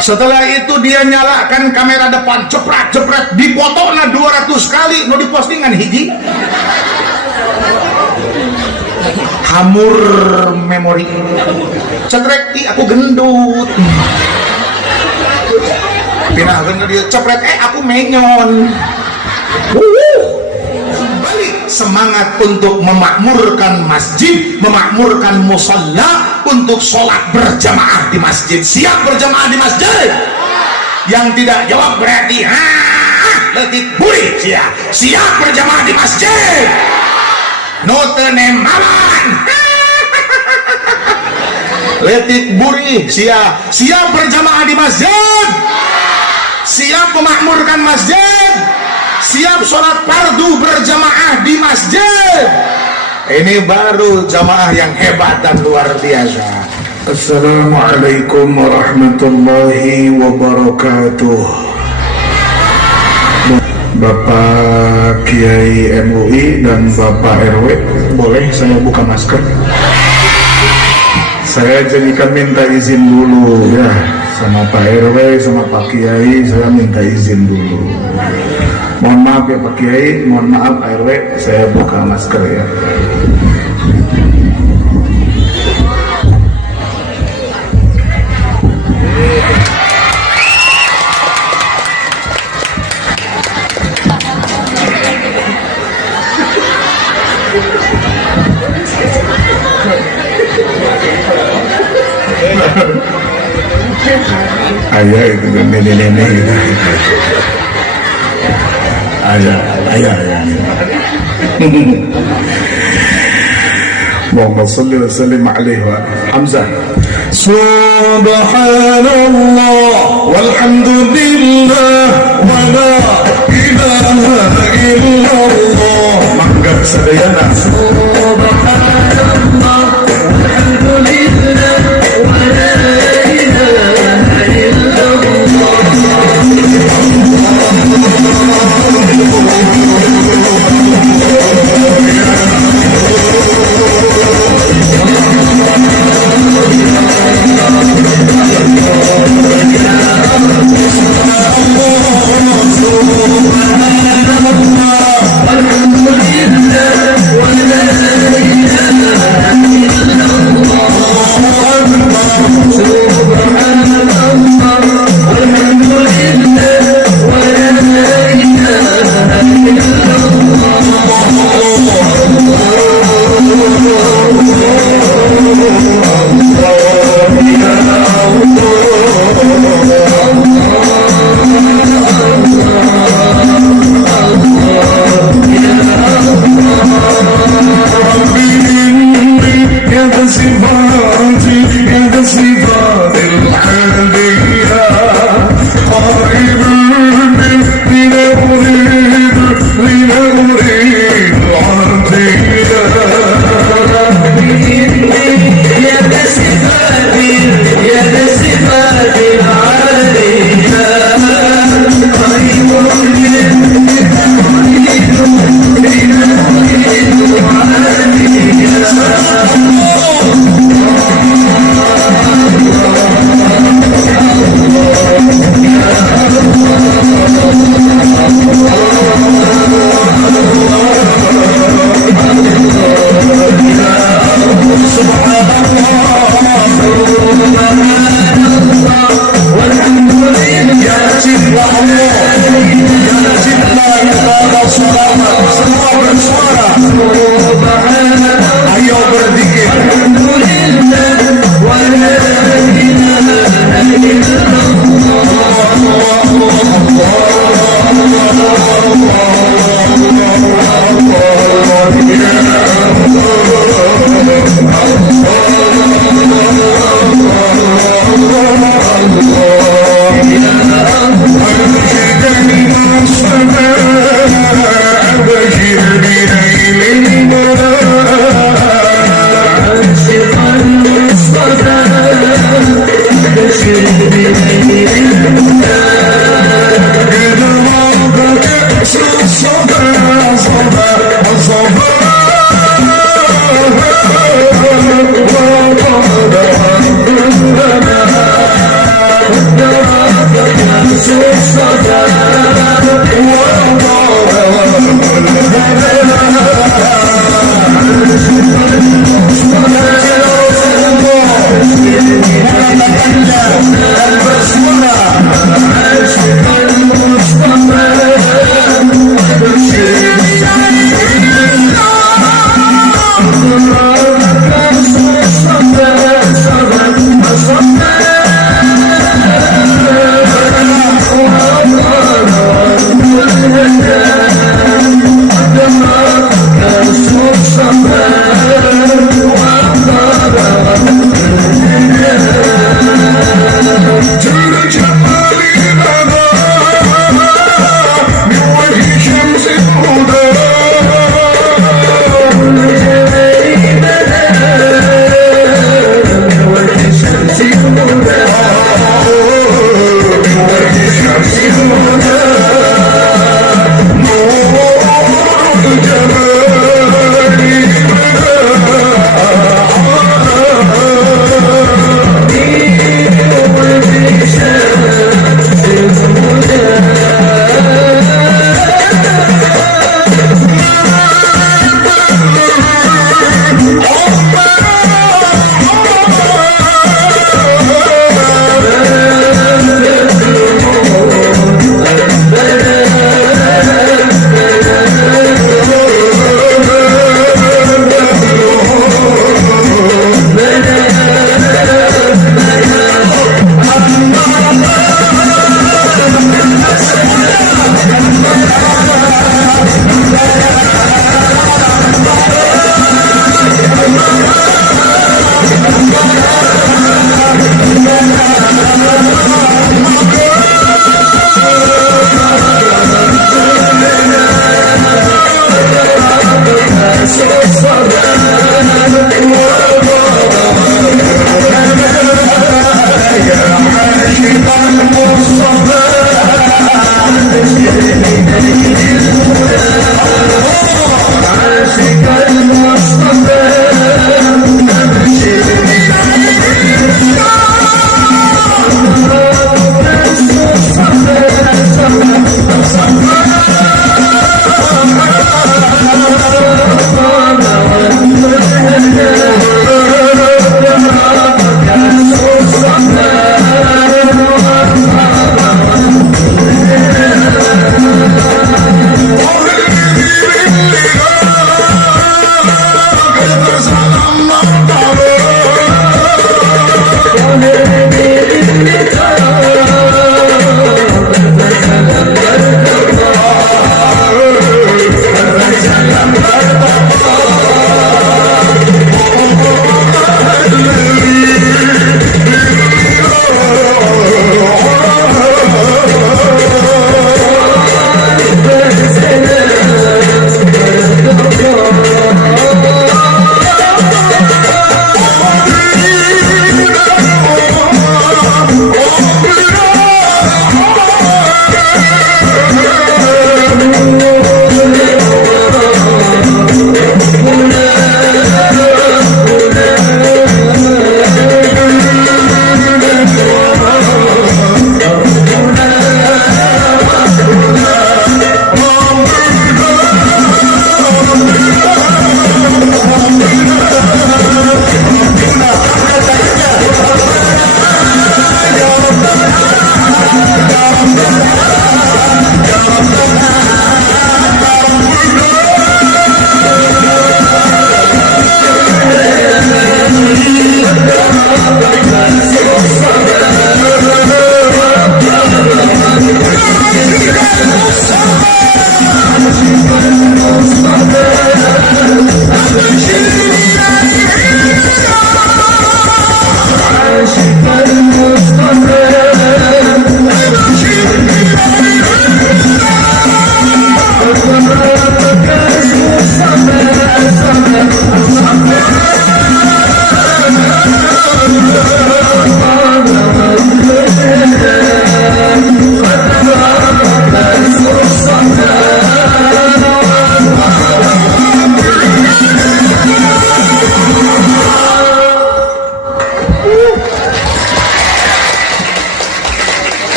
Setelah itu dia nyalakan kamera depan, jepret dipoto na 200 kali mau dipostingan hiji hamur memori cetrek aku gendut pinahkeun dia cepret aku menyon balik semangat untuk memakmurkan masjid, memakmurkan musalla, untuk sholat berjamaah di masjid. Siap berjamaah di masjid? Yang tidak jawab berarti letik buri. Siap berjamaah di masjid? Notene maman letik buri. Siap berjamaah di masjid? Siap memakmurkan masjid? Siap sholat fardu berjamaah di masjid? Ini baru jamaah yang hebat dan luar biasa. Assalamualaikum warahmatullahi wabarakatuh. Bapak Kiai MUI dan Bapak RW, boleh saya buka masker? Saya jadikan minta izin dulu ya, sama Pak RW, sama Pak Kiai, saya minta izin dulu. Mohon maaf ya Pak Kiai, mohon maaf RW, saya buka masker ya. Ayah itu kan nenek-nenek gitu. Ayah. Allahumma salli wa sallim alaihi wa Hamzah. Subhanallah walhamdulillah wa la ilaha illallah. Mangga sadayana. Subhanallah walhamdulillah wa la ilaha illallah. Subhanallah walhamdulillah wa la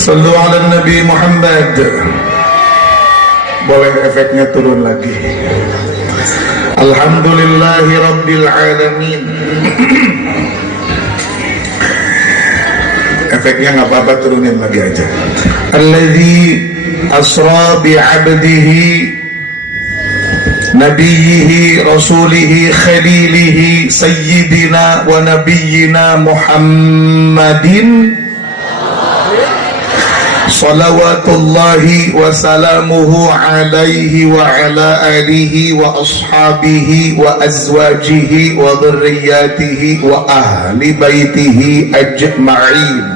Sallu ala Nabi Muhammad. Boleh efeknya turun lagi. Alhamdulillahi Rabbil Alamin. Efeknya nggak apa-apa, turunin lagi aja. Alladzi asra bi'abdihi nabiyyihi rasulihi khalilihi sayyidina wa nabiyyina Muhammadin salawatullahi wa salamuhu alaihi wa ala alihi wa ashabihi wa azwajihi wa dhurriyyatihi wa ahli baitihi ajma'in.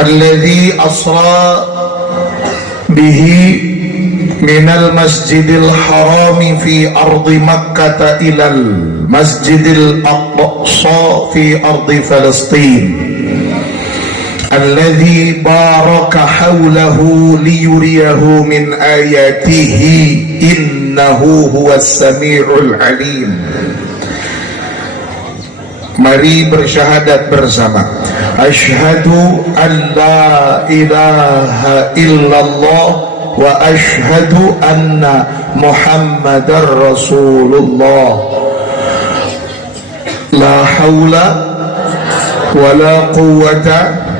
Alladhi asra bihi minal masjidil harami fi ardi makkata ilal masjidil aqsa fi ardi Palestin alladhi baraka hawlahu liyuriyahu min ayatihi innahu huwas sami'ul alim. Mari bersyahadat bersama. Asyhadu an la ilaha illallah wa asyhadu anna Muhammadar Rasulullah. La haula wa la quwwata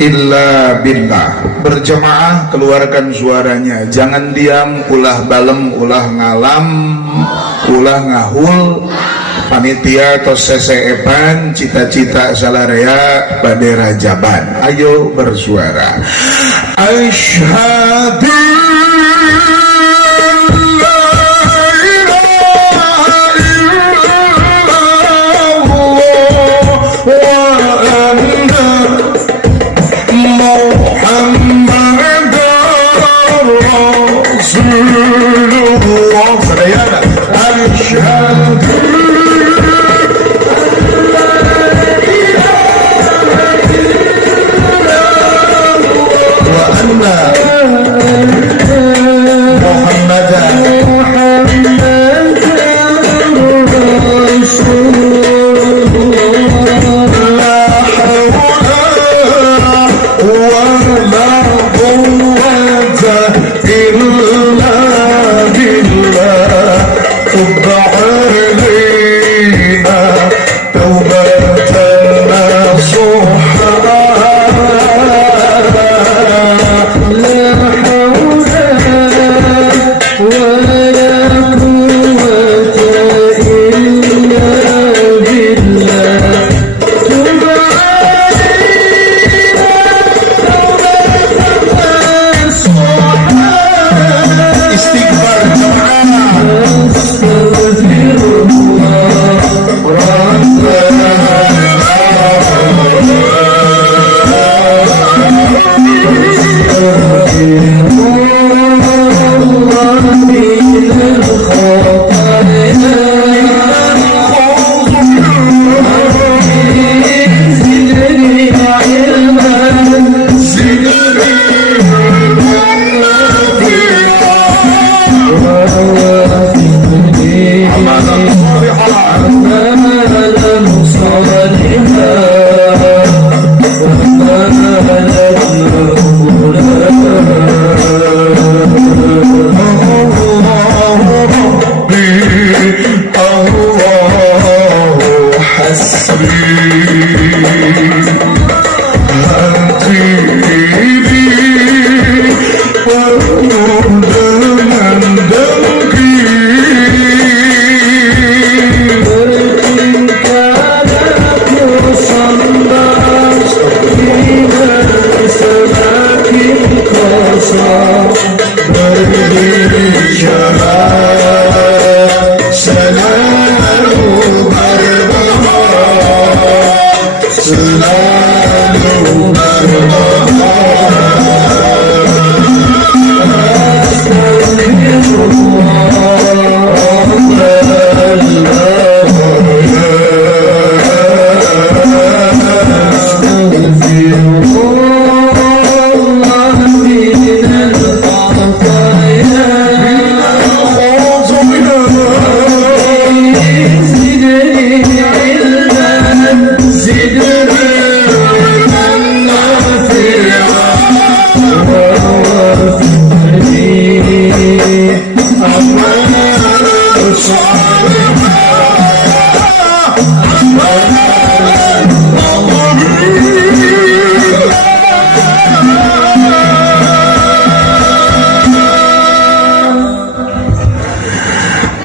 illa billah. Berjamaah keluarkan suaranya, jangan diam, ulah balem, ulah ngalam, ulah ngahul. Panitia atau seseepan cita-cita salarea bade rajaban. Ayo bersuara. Asyhadu Rasulullah.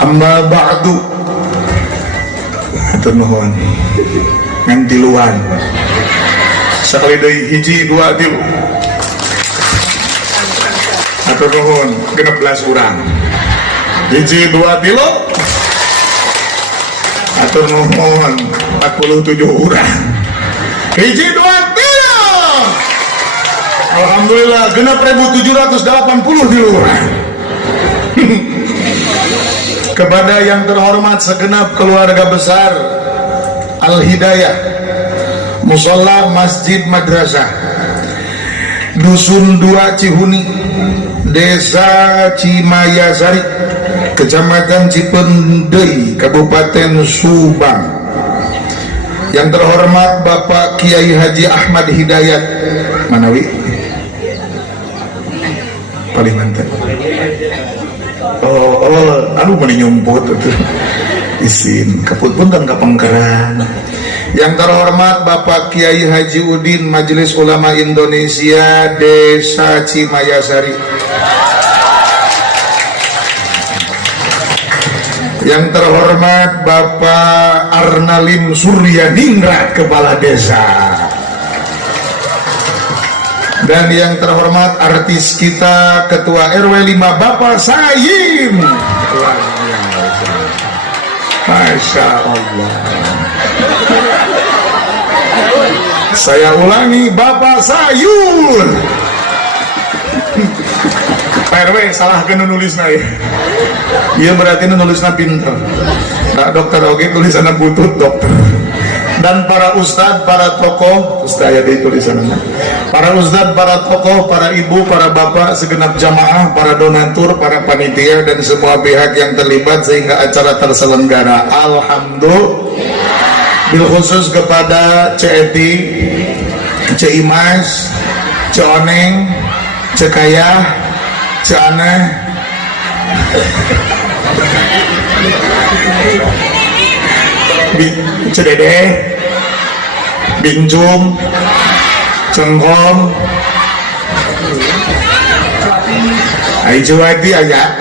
Amma ba'du atur nuhun ngan tiluan sakali deui hiji dua tilu atur nuhun 16 urang hiji dua tilu atur nuhun 47 urang hiji dua tilu alhamdulillah 6.780 tilu urang. Kepada yang terhormat segenap keluarga besar Al-Hidayah Musholla Masjid Madrasah Dusun 2 Cihuni, Desa Cimayasari, Kecamatan Cipendei, Kabupaten Subang. Yang terhormat Bapak Kiai Haji Ahmad Hidayat Manawi Kalimantan. Aduh meni nyumput itu isin kaput punten kapengkeran. Yang terhormat Bapak Kiai Haji Udin Majelis Ulama Indonesia Desa Cimayasari. Yang terhormat Bapak Arnalim Suryaningrat Kepala Desa. Dan yang terhormat artis kita Ketua RW 5 Bapak Sayim. Masya Allah. Saya ulangi, Bapak Sayur. Pak RW salah kena nulisnya ya. Iya berarti nulisnya pinter. Nah, dokter oke tulisannya butut dokter. Dan para ustadz, para tokoh, ustadz ya di tulisannya. Para ustadz, para tokoh, para ibu, para bapak, segenap jamaah, para donatur, para panitia dan semua pihak yang terlibat sehingga acara terselenggara. Alhamdulillah. Bil khusus kepada Eti, Imas, Oneng, Kayah, Aneh, Dede, Binjum, Cengkom, Juwadi aja,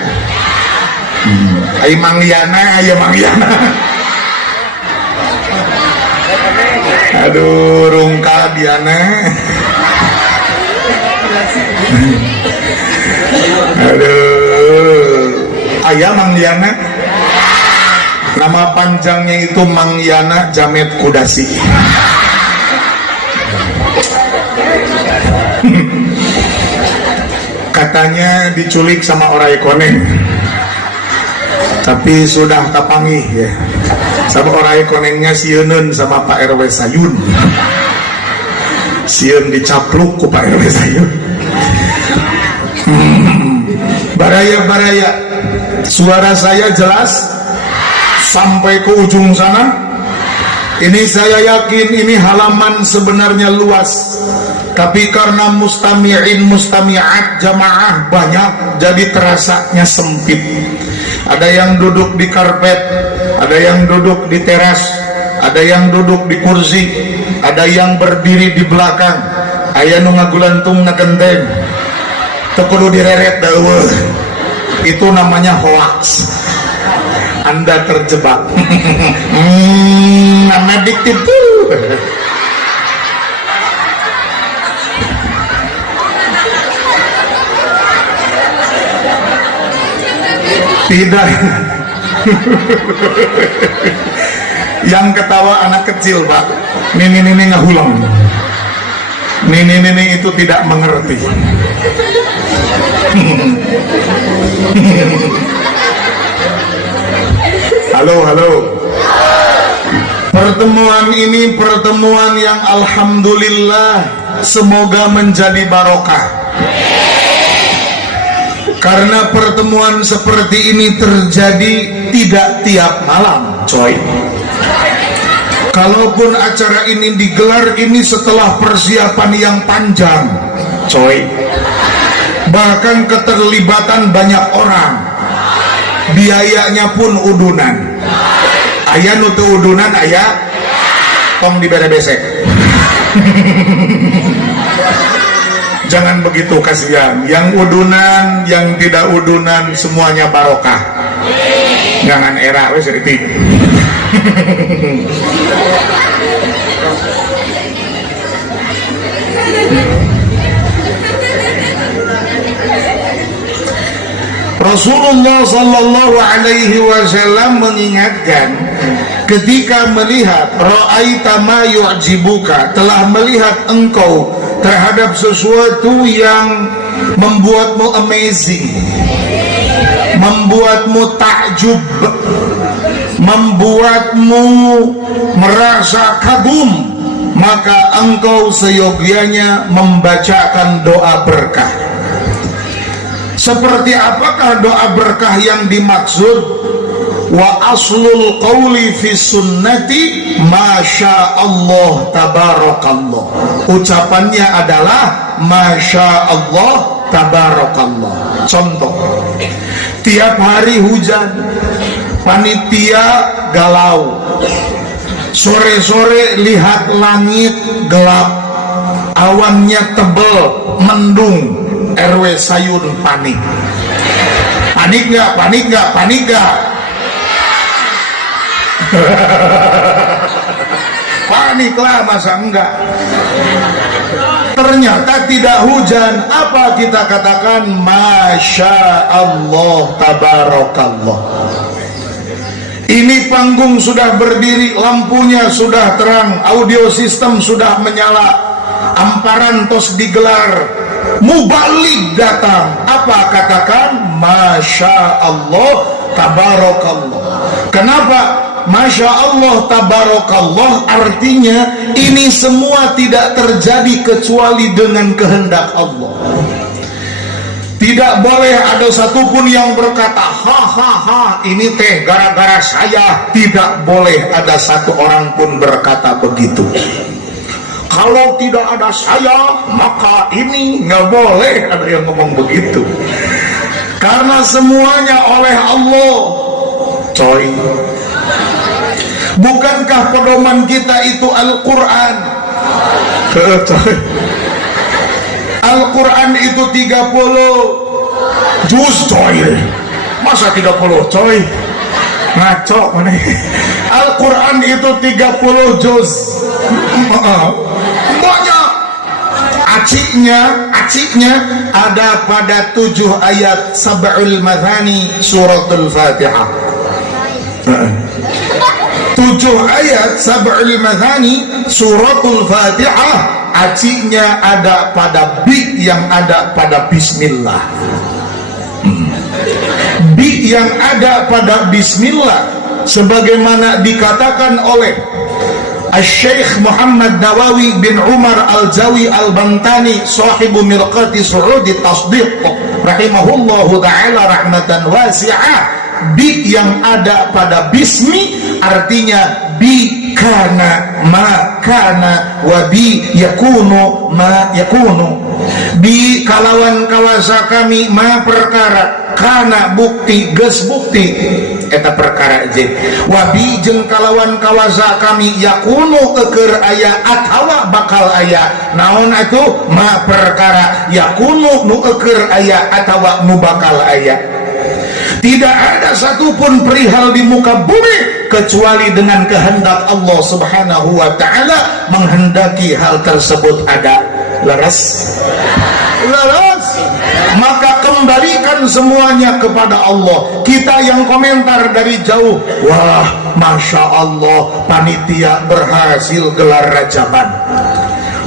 Mangyana, Mangyana. Aduh, Rungka Diana. Aduh, Mangyana. Nama panjangnya itu Mangyana Jamet Kudasi. Katanya diculik sama orang Koneng, tapi sudah kapangih ya. Sama orang Konengnya sieuneun sama Pak RW Sayun. Sieun dicapluk ku Pak RW Sayun. Baraya, suara saya jelas sampai ke ujung sana. Ini saya yakin ini halaman sebenarnya luas, tapi karena mustami'in mustami'at jamaah banyak, jadi terasanya sempit. Ada yang duduk di karpet, ada yang duduk di teras, ada yang duduk di kursi, ada yang berdiri di belakang. Aya nu ngagulantung na genteng, teu kudu direret daeueuh. Itu namanya hoax. Anda terjebak. Nama dikit tuh. Tidak. Yang ketawa anak kecil, Pak. Nini ngahulang. Nini itu tidak mengerti. Halo. Pertemuan ini pertemuan yang alhamdulillah semoga menjadi barokah. Karena pertemuan seperti ini terjadi tidak tiap malam, coy. Kalaupun acara ini digelar, ini setelah persiapan yang panjang, coy. Bahkan keterlibatan banyak orang, biayanya pun udunan. Aya nutu udunan, aya tong dibere-besek. Jangan begitu, kasihan. Yang udunan, yang tidak udunan, semuanya barokah. Jangan era wes riti. Rasulullah sallallahu alaihi wasallam mengingatkan ketika melihat ra'aita ma yu'jibuka, telah melihat engkau terhadap sesuatu yang membuatmu amazing, membuatmu takjub, membuatmu merasa kagum, maka engkau seyogianya membacakan doa berkah. Seperti apakah doa berkah yang dimaksud? Wa aslul qawli fi sunnati masya Allah tabarakallah. Ucapannya adalah masya Allah tabarakallah. Contoh, tiap hari hujan, panitia galau, sore-sore lihat langit gelap, awannya tebel, mendung, RW Sayun panik. Panik nggak? Paniklah, masa enggak? Ternyata tidak hujan. Apa kita katakan? Masya Allah tabarakallah. Ini panggung sudah berdiri, lampunya sudah terang, audio sistem sudah menyala, amparan tos digelar, mubalik datang. Apa katakan? Masya Allah tabarakallah. Kenapa? Masya Allah, tabarakallah, artinya ini semua tidak terjadi kecuali dengan kehendak Allah. Tidak boleh ada satupun yang berkata, hahaha, ini teh gara-gara saya. Tidak boleh ada satu orang pun berkata begitu. Kalau tidak ada saya, maka ini nggak boleh ada yang ngomong begitu. Karena semuanya oleh Allah, coy. Bukankah pedoman kita itu Al-Quran? Al-Quran itu 30 juz, coy. Masa 30, coy? Ngaco mana? Al-Quran itu 30 juz. Banyak. Aciknya ada pada 7 ayat Sab'ul Mathani suratul Fatihah. 7 ayat Sab'ul Mathani suratul Fatihah. Aciknya ada pada bi yang ada pada bismillah. Bi yang ada pada bismillah, sebagaimana dikatakan oleh Al-Syeikh Muhammad Nawawi bin Umar Al-Jawi Al-Bantani sahibu mirqati su'udi tasdiq rahimahullahu ta'ala rahmatan wasi'ah. Bi yang ada pada bismi artinya bi kana ma kana wa bi yakunu ma yakunu. Bi kalawan kawasa kami ma perkara, kana bukti geus bukti eta perkara je. Wa bi jeung kalawan kawasa kami yakunu keur aya atawa bakal aya. Naon atuh? Ma perkara yakunu nu keur aya atawa nu bakal aya. Tidak ada satupun perihal di muka bumi kecuali dengan kehendak Allah Subhanahu wa ta'ala menghendaki hal tersebut ada. Laras? Maka kembalikan semuanya kepada Allah. Kita yang komentar dari jauh, wah Masya Allah, panitia berhasil gelar rajaban.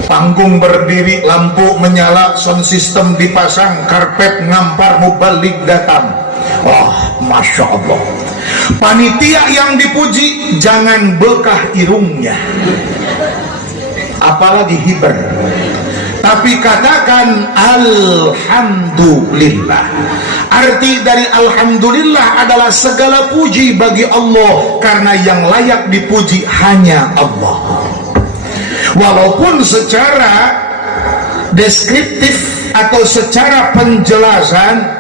Panggung berdiri, lampu menyala, sound system dipasang, karpet ngampar, mubalik datang. Oh, Masya Allah. Panitia yang dipuji jangan bekah irungnya, apalagi hiber, tapi katakan Alhamdulillah. Arti dari Alhamdulillah adalah segala puji bagi Allah, karena yang layak dipuji hanya Allah. Walaupun secara deskriptif atau secara penjelasan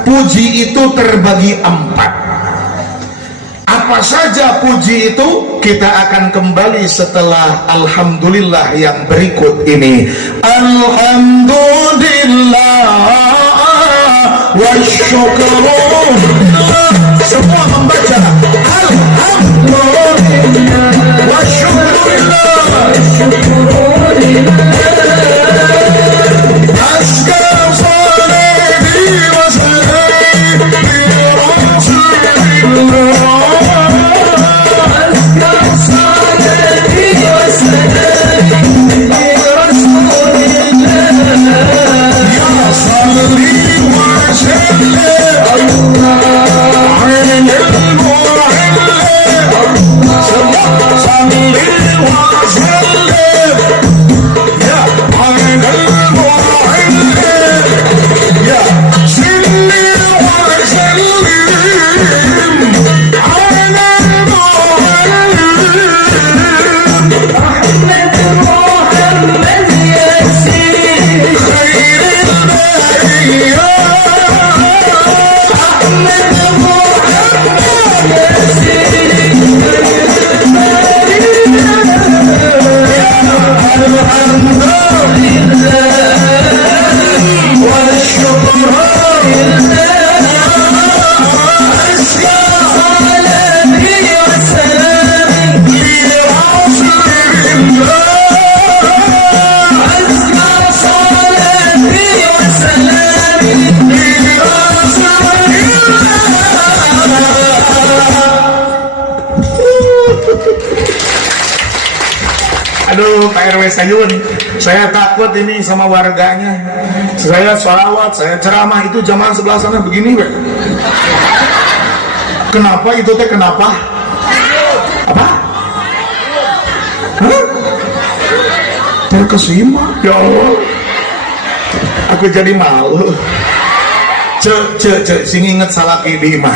puji itu terbagi 4. Apa saja puji itu? Kita akan kembali setelah Alhamdulillah yang berikut ini. Alhamdulillah wa syukurullah. Semua membaca Alhamdulillah wa syukurullah. Aduh, Pak RW Sayun, saya takut ini sama warganya. Saya sholawat, saya ceramah itu jamaah sebelah sana begini, Pak. Kenapa itu teh? Kenapa? Apa? Hah? Terkesima, ya Allah, aku jadi malu. Cek sing inget salaki di imah.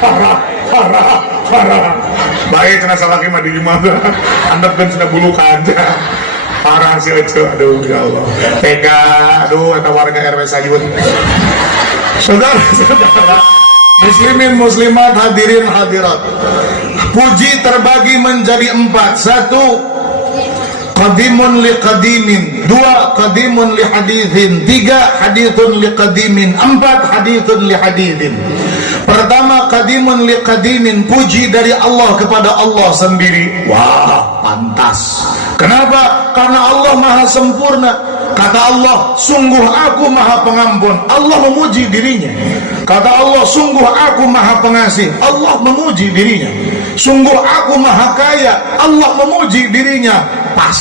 Parah. Baik cenah salaki mah di imah. Andap kan sudah bulu kaca. Parah sih itu, aduh ya Allah. Tega, aduh eta warga RW Sayun. Saudara-saudara, muslimin muslimat, hadirin hadirat. Puji terbagi menjadi 4. 1, qadimun li qadimin. 2, qadimun li hadithin. 3, hadithun li qadimin. 4, hadithun li hadithin. Pertama, qadimun li qadimin, puji dari Allah kepada Allah sendiri. Wah, pantas. Kenapa? Karena Allah maha sempurna. Kata Allah, sungguh aku maha pengampun. Allah memuji dirinya. Kata Allah, sungguh aku maha pengasih. Allah memuji dirinya. Sungguh aku maha kaya. Allah memuji dirinya. Pas,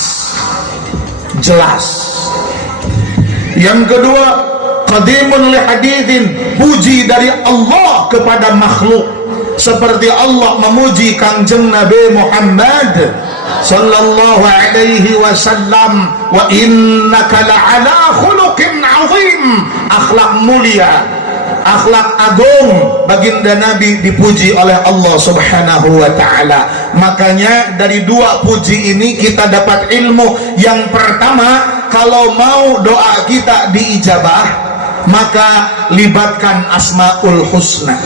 jelas. Yang kedua, qadimun li hadithin, puji dari Allah kepada makhluk, seperti Allah memuji Kangjeng Nabi Muhammad sallallahu alaihi wasallam, wa innaka la'ala khuluqin azim, akhlak mulia, akhlak agung baginda Nabi dipuji oleh Allah subhanahu wa ta'ala. Makanya dari 2 puji ini kita dapat ilmu. Yang pertama, kalau mau doa kita diijabah, maka libatkan Asmaul Husna.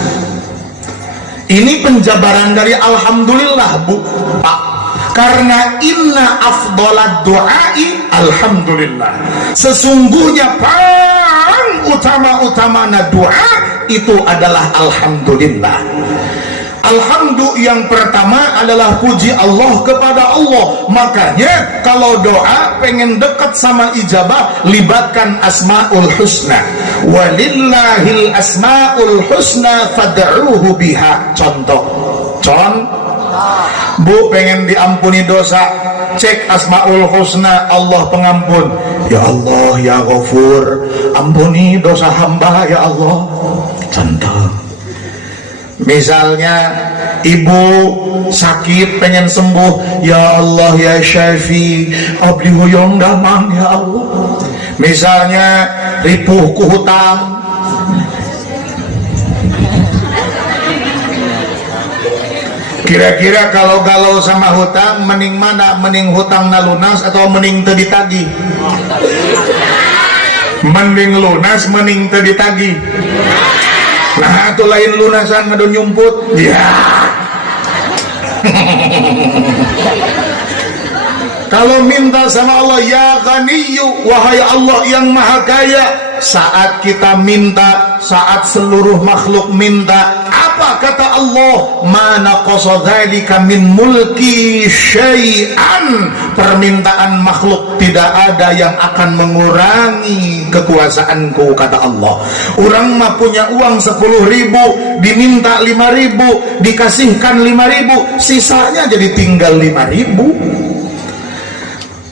Ini penjabaran dari alhamdulillah, Bu, Pak. Karena inna afdolad du'ai alhamdulillah. Sesungguhnya paling utama-utamana doa itu adalah alhamdulillah. Alhamdulillah yang pertama adalah puji Allah kepada Allah. Makanya kalau doa pengen dekat sama ijabah, libatkan Asmaul Husna. Walillahil asmaul husna fad'uhu biha. Contoh, Bu, pengen diampuni dosa, cek Asmaul Husna, Allah pengampun. Ya Allah, ya Ghafur, ampuni dosa hamba ya Allah. Contoh, misalnya ibu sakit pengen sembuh, ya Allah ya Syafi, abdi hoyong damang ya Allah. Misalnya ripuh ku hutang, kira-kira kalau galau sama hutang, mending mana? Mending hutang na lunas atau mending teu ditagih? Mending lunas, mending teu ditagih. Nah, itu lain lunasan ngadu nyumput. Ya. Kalau minta sama Allah, ya Ghaniyyu, wahai Allah yang maha kaya. Saat kita minta, saat seluruh makhluk minta, apa kata Allah? Mana qasadzalika min mulki syai'an. Permintaan makhluk tidak ada yang akan mengurangi kekuasaanku, kata Allah. Orang mah punya uang 10.000, diminta 5.000, dikasihkan 5.000, sisanya jadi tinggal 5.000.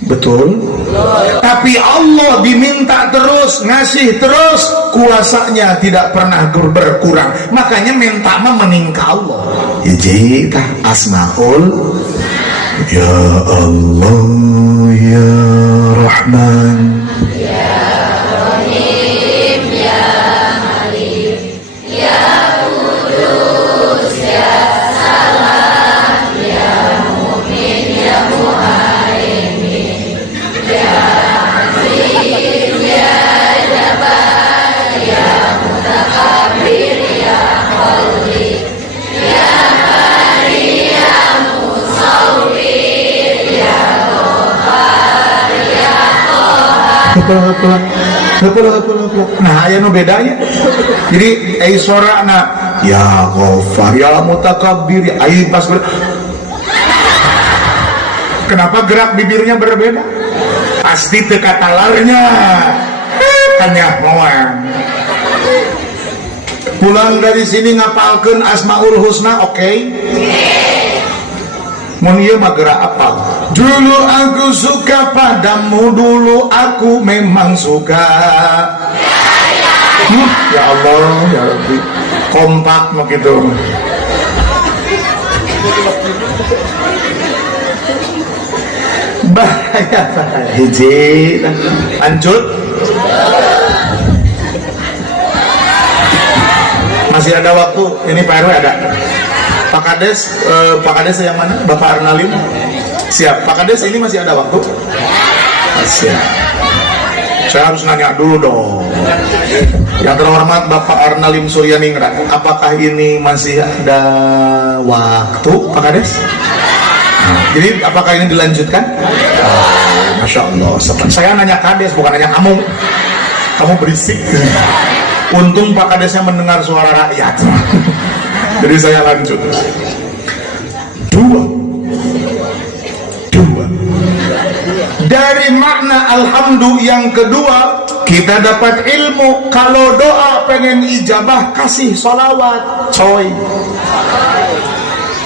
Betul? Tapi Allah diminta terus, ngasih terus, kuasanya tidak pernah berkurang. Makanya minta mah meningkat Allah. Ya jika Asmaul, ya Allah ya Rahman, ya Rahim, ya Malik, ya Qudus, ya Salam, ya Mu'min, ya Muhaimin, ya Aziz, ya Jabbar, ya Mutakabbir, ya Khalik, ya Bari, ya Musawwir, ya Qahhar, ya Qahhar. Nah, aya nu bedanya. Jadi ai sorana ya Ghaffar, ya Mutakabbir, ai pas kenapa gerak bibirnya berbeda? Pasti teka talarnya hanya moang. Pulang dari sini ngapalkeun Asmaul Husna, oke? Mun ieu mah gerak apal. Dulu aku suka padamu, dulu aku memang suka. Ya, ya Ya Allah, ya Rabbi, kompak begitu. Bahaya, hiji lanjut. Masih ada waktu, ini Pak RW ada. Pak Kades yang mana? Bapak Arnalim? Siap. Pak Kades ini masih ada waktu? Siap. Saya harus nanya dulu dong. Yang terhormat Bapak Arnalim Suryaningrat, apakah ini masih ada waktu, Pak Kades? Jadi apakah ini dilanjutkan? Masya Allah. Saya nanya Kades, bukan nanya kamu. Kamu berisik. Untung Pak Kadesnya mendengar suara rakyat. Jadi saya lanjut. Dua. Dari makna alhamdulillah yang kedua, kita dapat ilmu kalau doa pengen ijabah kasih sholawat, coy.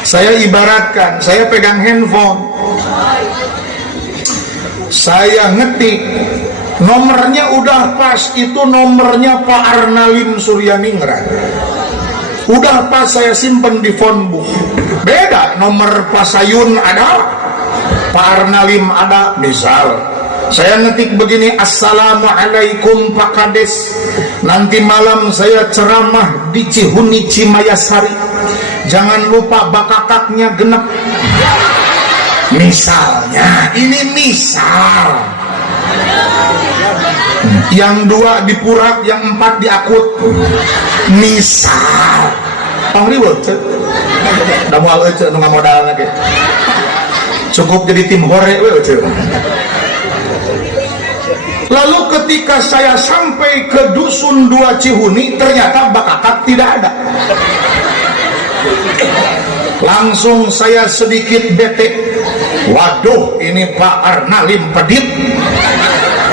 Saya ibaratkan, saya pegang handphone, saya ngetik, nomornya udah pas, itu nomornya Pak Arnalim Suryaningrat. Udah pas saya simpen di phone book. Beda nomor Pak Sayun ada, Pak Arnalim ada. Misal saya ngetik begini, Assalamualaikum Pak Kades, nanti malam saya ceramah di Cihuni Cimayasari, jangan lupa bakakaknya genep. Misalnya, ini misal. Yang dua di Purak, yang empat di Akut. Misal. Tong ribut, cek. Udah mau aja, nggak modal lagi. Cukup jadi tim hore, cek. Lalu ketika saya sampai ke Dusun 2 Cihuni, ternyata bakakak tidak ada. Langsung saya sedikit bete. Waduh, ini Pak Arnalim Pedit,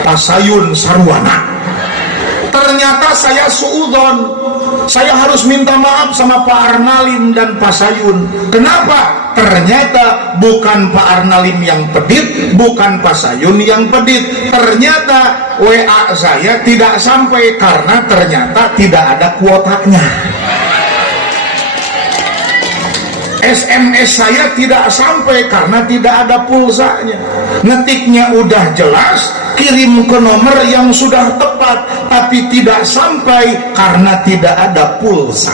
Pak Sayun Sarwana. Ternyata saya suudzon, saya harus minta maaf sama Pak Arnalim dan Pak Sayun. Kenapa? Ternyata bukan Pak Arnalim yang pedit, bukan Pak Sayun yang pedit. Ternyata WA saya tidak sampai karena ternyata tidak ada kuotanya. SMS saya tidak sampai karena tidak ada pulsanya. Ngetiknya udah jelas, kirim ke nomor yang sudah tepat, tapi tidak sampai karena tidak ada pulsa.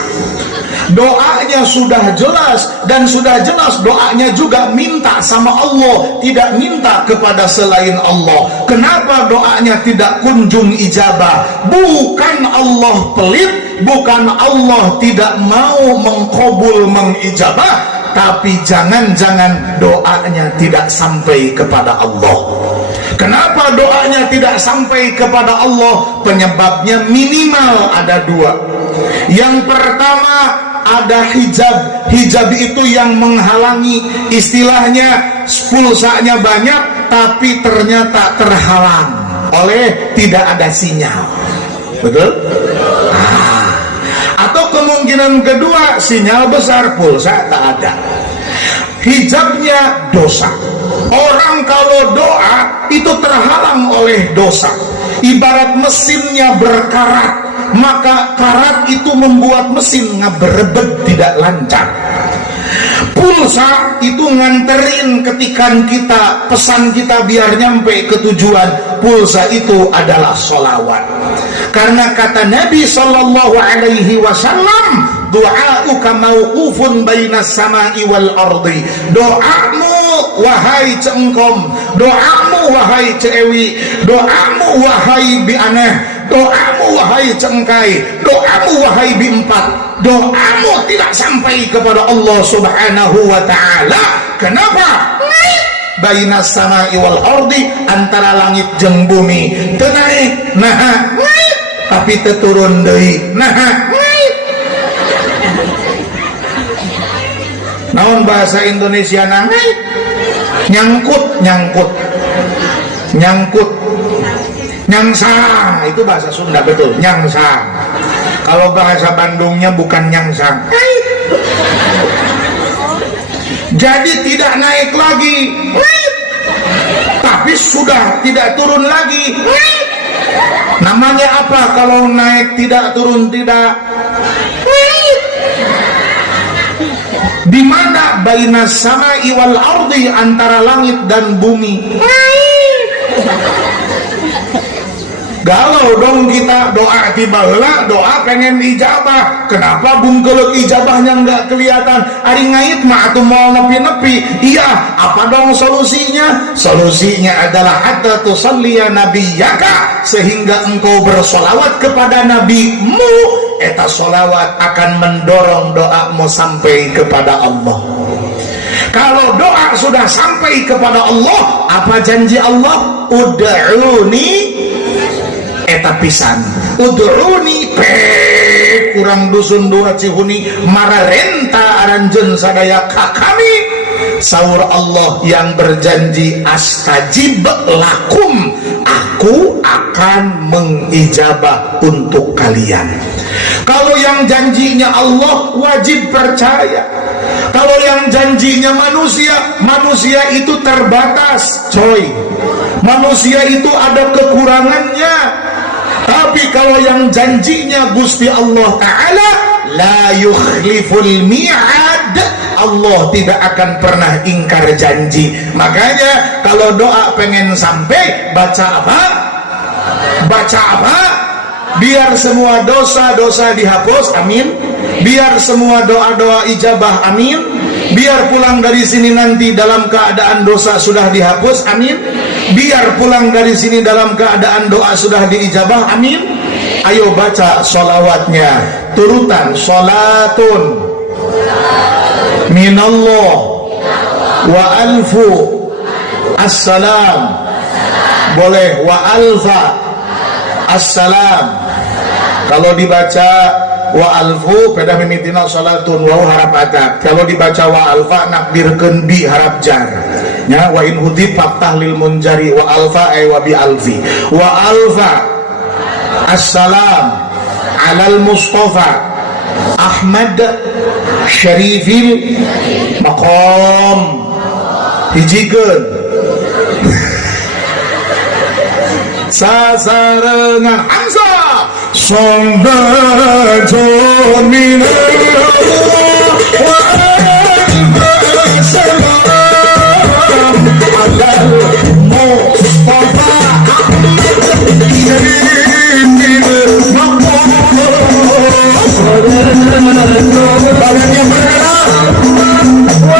Doanya sudah jelas, dan sudah jelas doanya juga minta sama Allah, tidak minta kepada selain Allah. Kenapa doanya tidak kunjung ijabah? Bukan Allah pelit, bukan Allah tidak mau mengkabul mengijabah, tapi jangan-jangan doanya tidak sampai kepada Allah. Kenapa doanya tidak sampai kepada Allah? Penyebabnya minimal ada dua. Yang pertama, ada hijab. Hijab itu yang menghalangi, istilahnya pulsanya banyak tapi ternyata terhalang oleh tidak ada sinyal. Betul? Atau kemungkinan kedua, sinyal besar, pulsa tak ada. Hijabnya dosa. Orang kalau doa itu terhalang oleh dosa. Ibarat mesinnya berkarat, maka karat itu membuat mesin ngeberebet tidak lancar. Pulsa itu nganterin ketika kita pesan kita biar nyampe ke tujuan. Pulsa itu adalah sholawat. Karena kata Nabi SAW, doa'uka mauqufun bainas sama'i wal ardi. Doamu wahai cengkom, doamu wahai cewi, doamu wahai bianeh, doamu wahai cengkai, doamu wahai bi4, doamu tidak sampai kepada Allah Subhanahu wa ta'ala. Kenapa? Bainas sama'i wal ardi, antara langit jeung bumi teu naik, nah tapi teu turun deui, nah naon bahasa Indonesia na? Nyangkut, nyangkut, nyangkut, nyangsang, itu bahasa Sunda, betul, nyangsang. Kalau bahasa Bandungnya bukan nyangsang. Jadi tidak naik lagi, tapi sudah tidak turun lagi. Namanya apa kalau naik tidak turun tidak? Di mana bainas samai wal ardi, antara langit dan bumi. Galau dong kita, doa tiba heula, doa pengen ijabah. Kenapa bungkelek ijabahnya nggak kelihatan? Ari ngait mah atuh mau nepi-nepi. Iya, apa dong solusinya? Solusinya adalah hatta tusalliya nabiyyaka, sehingga engkau bersolawat kepada nabimu. Eta solawat akan mendorong doamu sampai kepada Allah. Kalau doa sudah sampai kepada Allah, apa janji Allah? Ud'uni eta pisan, ud'uni pe kurang dusun dua cihuni mararenta aranjeun sadaya ka kami. Saur Allah yang berjanji astajib lakum, aku akan mengijabah untuk kalian. Kalau yang janjinya Allah wajib percaya. Kalau yang janjinya manusia, manusia itu terbatas, coy. Manusia itu ada kekurangannya. Tapi kalau yang janjinya Gusti Allah Ta'ala, la yukhliful mi'ad, Allah tidak akan pernah ingkar janji. Makanya kalau doa pengen sampai, baca apa? Baca apa? Biar semua dosa-dosa dihapus, amin. Biar semua doa-doa ijabah, amin. Biar pulang dari sini nanti dalam keadaan dosa sudah dihapus, amin. Biar pulang dari sini dalam keadaan doa sudah diijabah, amin. Ayo baca sholawatnya, turutan. Sholatun minallah wa alfu assalam, boleh wa alfa assalam. Kalau dibaca wa alfu pedah mimitina salatun wa harap adab. Kalau dibaca wa alfa nakdirkeun bi harap jar nya. Wa in hudib faktah lil munjari wa alfa ay wa bi alfi. Wa alfa assalam alal mustafa Ahmad Syarifil maqam hijikeun sasarengan Hamzah Sallatun minallah wa salam alal Mustafa Ahmad Syarifil maqam. Badannya bergerak wa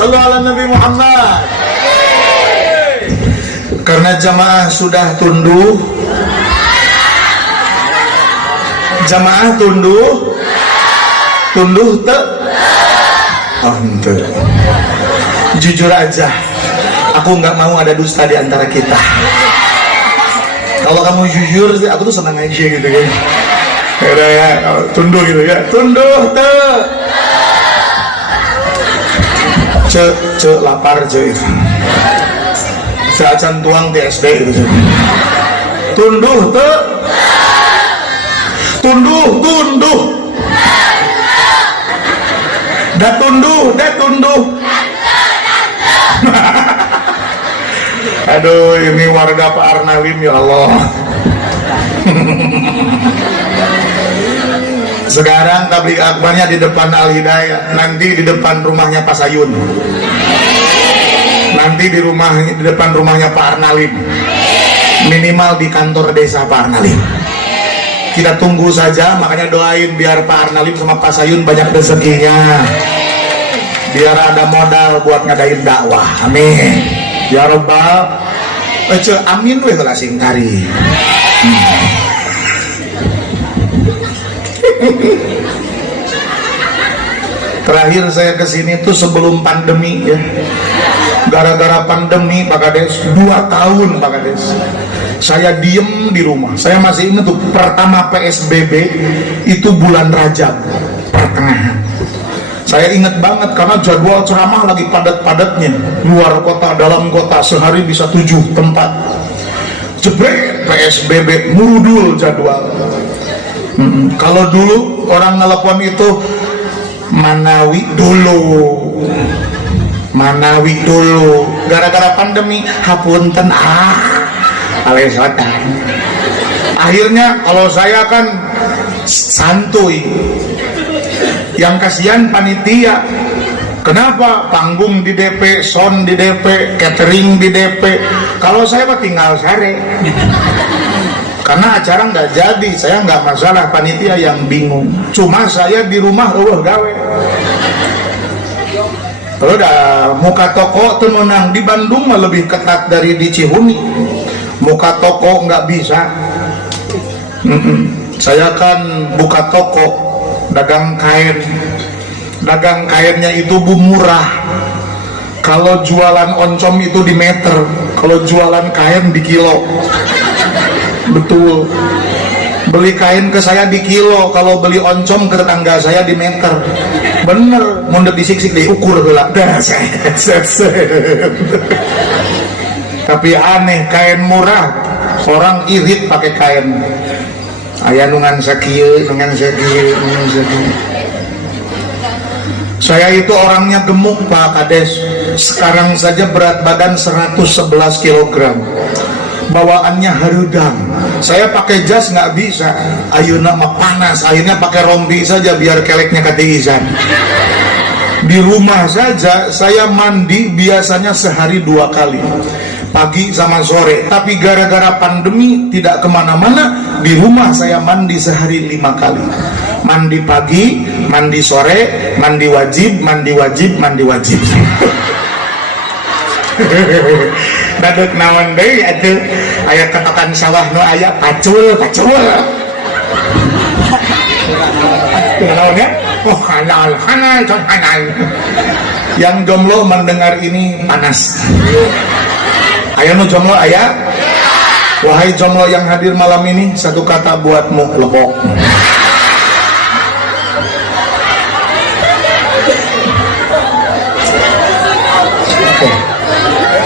Sallu ala Nabi Muhammad. Karena jamaah sudah tunduh, jamaah tunduh te oh ente. Jujur aja, aku nggak mau ada dusta di antara kita. Kalau kamu jujur sih, aku tuh senang aja gitu kan. Ya, tunduh gitu ya, tunduh te ce lapar ce itu seacan tuang TSD gitu. Tunduh te tunduh dah tunduh aduh, ini warga Pak Arnalim ya Allah. Sekarang tabligh akbarnya di depan Al Hidayah, nanti di depan rumahnya Pak Sayun, nanti di depan rumahnya Pak Arnalim, minimal di kantor desa Pak Arnalim. Kita tunggu saja, makanya doain biar Pak Arnalim sama Pak Sayun banyak rezekinya, biar ada modal buat ngadain dakwah. Amin ya Rabbal. Amin weh lah singkari. Terakhir saya kesini tuh sebelum pandemi ya. Gara-gara pandemi Pak Kades 2 tahun Pak Kades saya diem di rumah. Saya masih ingat tuh pertama PSBB itu bulan Rajab pertengahan. Saya ingat banget karena jadwal ceramah lagi padat-padatnya, luar kota, dalam kota, sehari bisa 7 tempat. Jebret PSBB murudul jadwal. Kalau dulu orang nelpon itu Manawi dulu, gara-gara pandemi hapunten alesotan. Akhirnya kalau saya kan santuy, yang kasihan panitia. Kenapa? Panggung di DP, sound di DP, catering di DP. Kalau saya mah tinggal sare. Karena acara nggak jadi, saya nggak masalah, panitia yang bingung. Cuma saya di rumah gawe. Udah muka toko tuh menang di Bandung mah lebih ketat dari di Cihuni. Muka toko nggak bisa. Saya kan buka toko, dagang kain. Dagang kainnya itu murah. Kalau jualan oncom itu di meter, kalau jualan kain di kilo. Betul. Beli kain ke saya di kilo, kalau beli oncom ke tetangga saya di meter. Bener, mundur disik-sik diukur lah. Tapi aneh, kain murah, orang irit pakai kain. Aya nungan sakieu. Saya itu orangnya gemuk Pak Kades. Sekarang saja berat badan 111 kg. Bawaannya harudang. Saya pakai jas nggak bisa. Ayeuna mah panas. Akhirnya pakai rompi saja biar keleknya ketiisan. Di rumah saja saya mandi biasanya sehari 2 kali, pagi sama sore. Tapi gara-gara pandemi tidak kemana-mana, di rumah saya mandi sehari 5 kali. Mandi pagi, mandi sore, mandi wajib. Daduk naon deui atuh, aya ketokan sawah nu aya pacul. Naonnya? Oh halal. Yang jomblo mendengar ini panas. Aya nu jomblo aya? Wahai jomblo yang hadir malam ini, satu kata buatmu, lepok.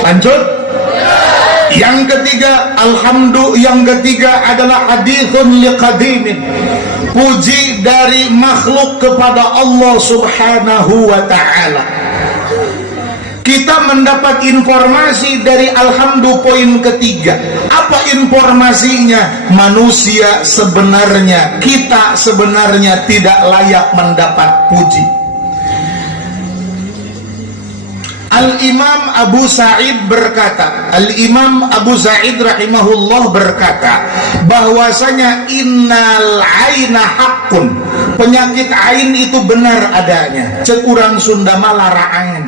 Lanjut. Yang ketiga adalah hadithun liqadimin, puji dari makhluk kepada Allah Subhanahu wa ta'ala. Kita mendapat informasi dari alhamdulillah poin ketiga. Apa informasinya? Manusia sebenarnya, kita sebenarnya tidak layak mendapat puji. Al-Imam Abu Sa'id berkata, Al-Imam Abu Sa'id rahimahullah berkata bahwasanya innal aina haqqun, penyakit ain itu benar adanya. Cek urang Sunda mah laraan.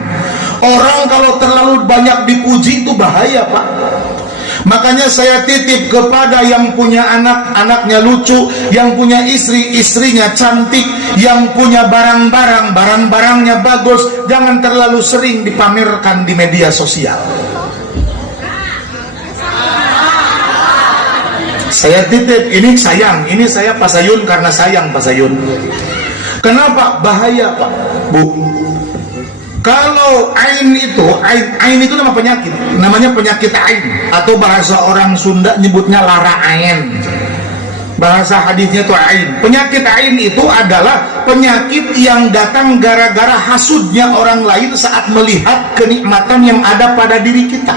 Orang kalau terlalu banyak dipuji itu bahaya, Pak. Makanya saya titip kepada yang punya anak, anaknya lucu, yang punya istri, istrinya cantik, yang punya barang-barang, barang-barangnya bagus, jangan terlalu sering dipamerkan di media sosial. Saya titip, ini sayang, ini saya pasayun karena sayang pasayun. Kenapa? Bahaya, Pak, Bu. Kalau ain itu nama penyakit, namanya penyakit ain, atau bahasa orang Sunda nyebutnya lara ain. Bahasa hadisnya itu ain. Penyakit ain itu adalah penyakit yang datang gara-gara hasudnya orang lain saat melihat kenikmatan yang ada pada diri kita.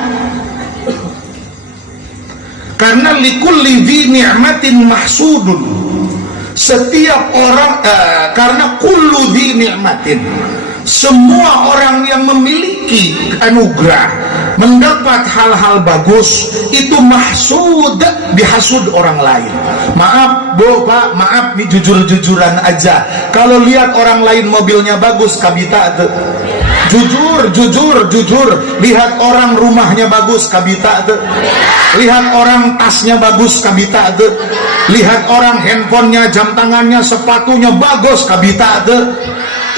Karena likulli dzi ni'matin mahsudun. Setiap orang karena kullu dzi ni'matin, semua orang yang memiliki anugerah, mendapat hal-hal bagus, itu mahsud, dihasud orang lain. Maaf Bu, Pak, maaf nih, jujur-jujuran aja. Kalau lihat orang lain mobilnya bagus, kabita tuh. Jujur, lihat orang rumahnya bagus, kabita tuh. Lihat orang tasnya bagus, kabita tuh. Lihat orang handphonenya, jam tangannya, sepatunya bagus, kabita tuh.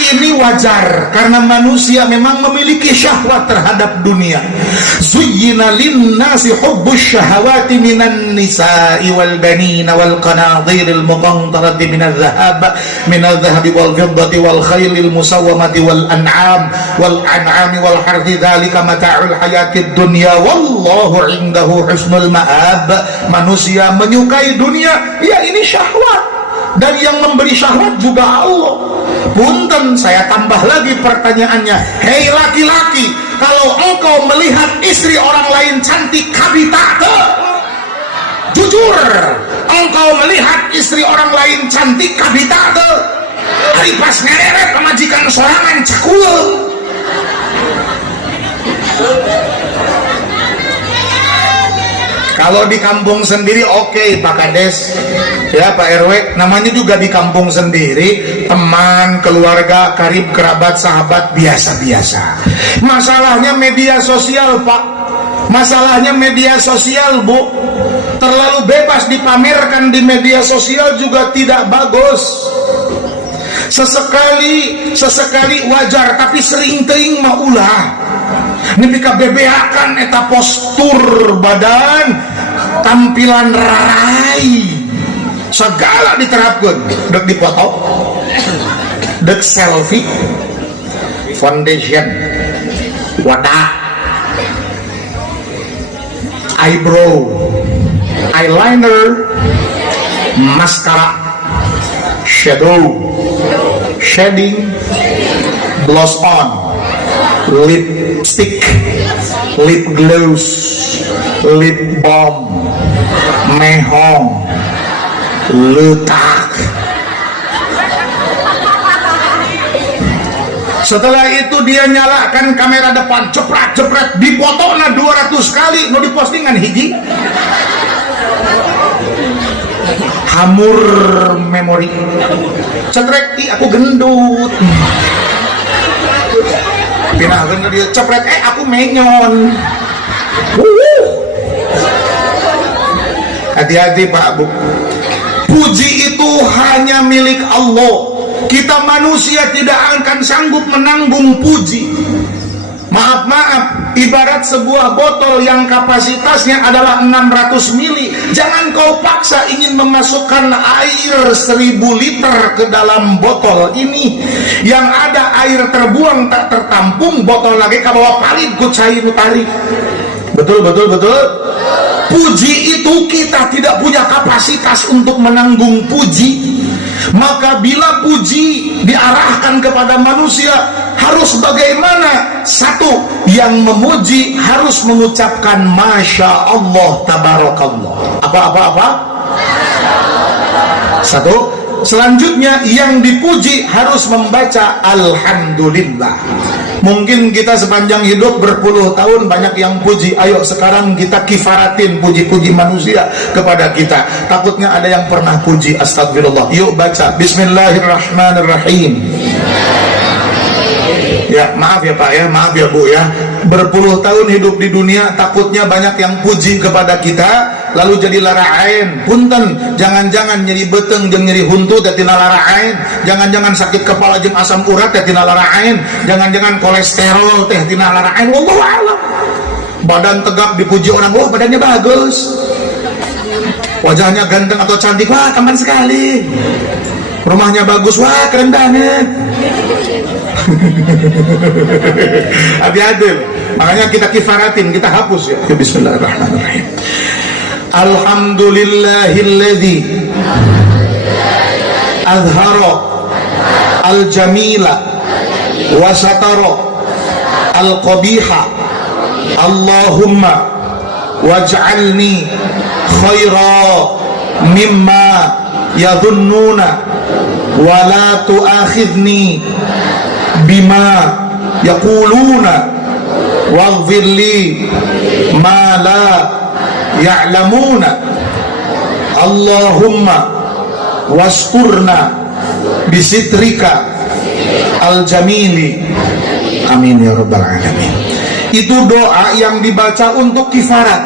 Ini wajar karena manusia memang memiliki syahwat terhadap dunia. Zuyyina linnasi hubbus syahawati minan nisa'i wal banina wal qanadiril muqantarati minadh dhahabi wal fiddati wal khaylil musawwamati wal an'ami wal harthi dzalika mata'ul hayatid dunya wallahu 'indahu husnul ma'ab. Manusia menyukai dunia, ya ini syahwat, dan yang memberi syahwat juga Allah. Punten, saya tambah lagi pertanyaannya. Hei laki-laki, kalau engkau melihat istri orang lain cantik, kabita tuh. Jujur, engkau melihat istri orang lain cantik, kabita tuh. Hari pas ngereret pemajikan sorangan cakul. Kalau di kampung sendiri oke, Pak Kades, ya Pak RW, namanya juga di kampung sendiri, teman, keluarga, karib, kerabat, sahabat, biasa-biasa. Masalahnya media sosial, Pak. Masalahnya media sosial, Bu. Terlalu bebas dipamerkan di media sosial juga tidak bagus. Sesekali wajar, tapi sering teing mah ulah. Nepika bebeakan eta postur badan, tampilan rarai, segala diterapkan. Dek dipoto, dek selfie, foundation, wadah, eyebrow, eyeliner, maskara, shadow, shading, gloss on, lipstick, lip gloss, lip balm, mehong, letak. Setelah itu dia nyalakan kamera depan, jepret, dipotona 200 kali, mau dipostingan hiji. Hamur memori. Cetrek, aku gendut. Pinah ke dia cepret, aku menyon. Hati-hati Pak Bu. Puji itu hanya milik Allah. Kita manusia tidak akan sanggup menanggung puji. Maaf, ibarat sebuah botol yang kapasitasnya adalah 600 mili. Jangan kau paksa ingin memasukkan air 1000 liter ke dalam botol ini. Yang ada air terbuang tak tertampung, botol lagi ke bawah parit ku cair tarik. Betul. Puji itu kita tidak punya kapasitas untuk menanggung puji. Maka bila puji diarahkan kepada manusia, harus bagaimana? Satu, yang memuji harus mengucapkan Masya Allah Tabarakallah. Apa? Satu. Selanjutnya yang dipuji harus membaca Alhamdulillah. Mungkin kita sepanjang hidup berpuluh tahun banyak yang puji. Ayo sekarang kita kifaratin puji-puji manusia kepada kita. Takutnya ada yang pernah puji. Astagfirullah. Yuk baca Bismillahirrahmanirrahim. Ya maaf ya Pak ya, maaf ya Bu ya, berpuluh tahun hidup di dunia takutnya banyak yang puji kepada kita lalu jadi lara ain. Punten, jangan-jangan nyeri beteng jeung nyeri huntu teh tina lara ain, jangan-jangan sakit kepala jeung asam urat teh tina lara ain, jangan-jangan kolesterol teh tina lara ain. Wallahu a'lam. Badan tegap dipuji orang, wah badannya bagus, wajahnya ganteng atau cantik, wah tampan sekali, rumahnya bagus, wah keren banget. Hati-hati, makanya kita kifaratin, kita hapus ya. Bismillahirrahmanirrahim. Alhamdulillahilladzi azhara al-jamila wa satara al-qabiha. Allahumma waj'alni khaira mimma yadhunnuna wa la tu'akhidni bima yaquluna waghfir li ma la ya'lamuna. Allahumma wasturna bisitrika al-jamili. Amin ya rabbal alamin. Itu doa yang dibaca untuk kifarat,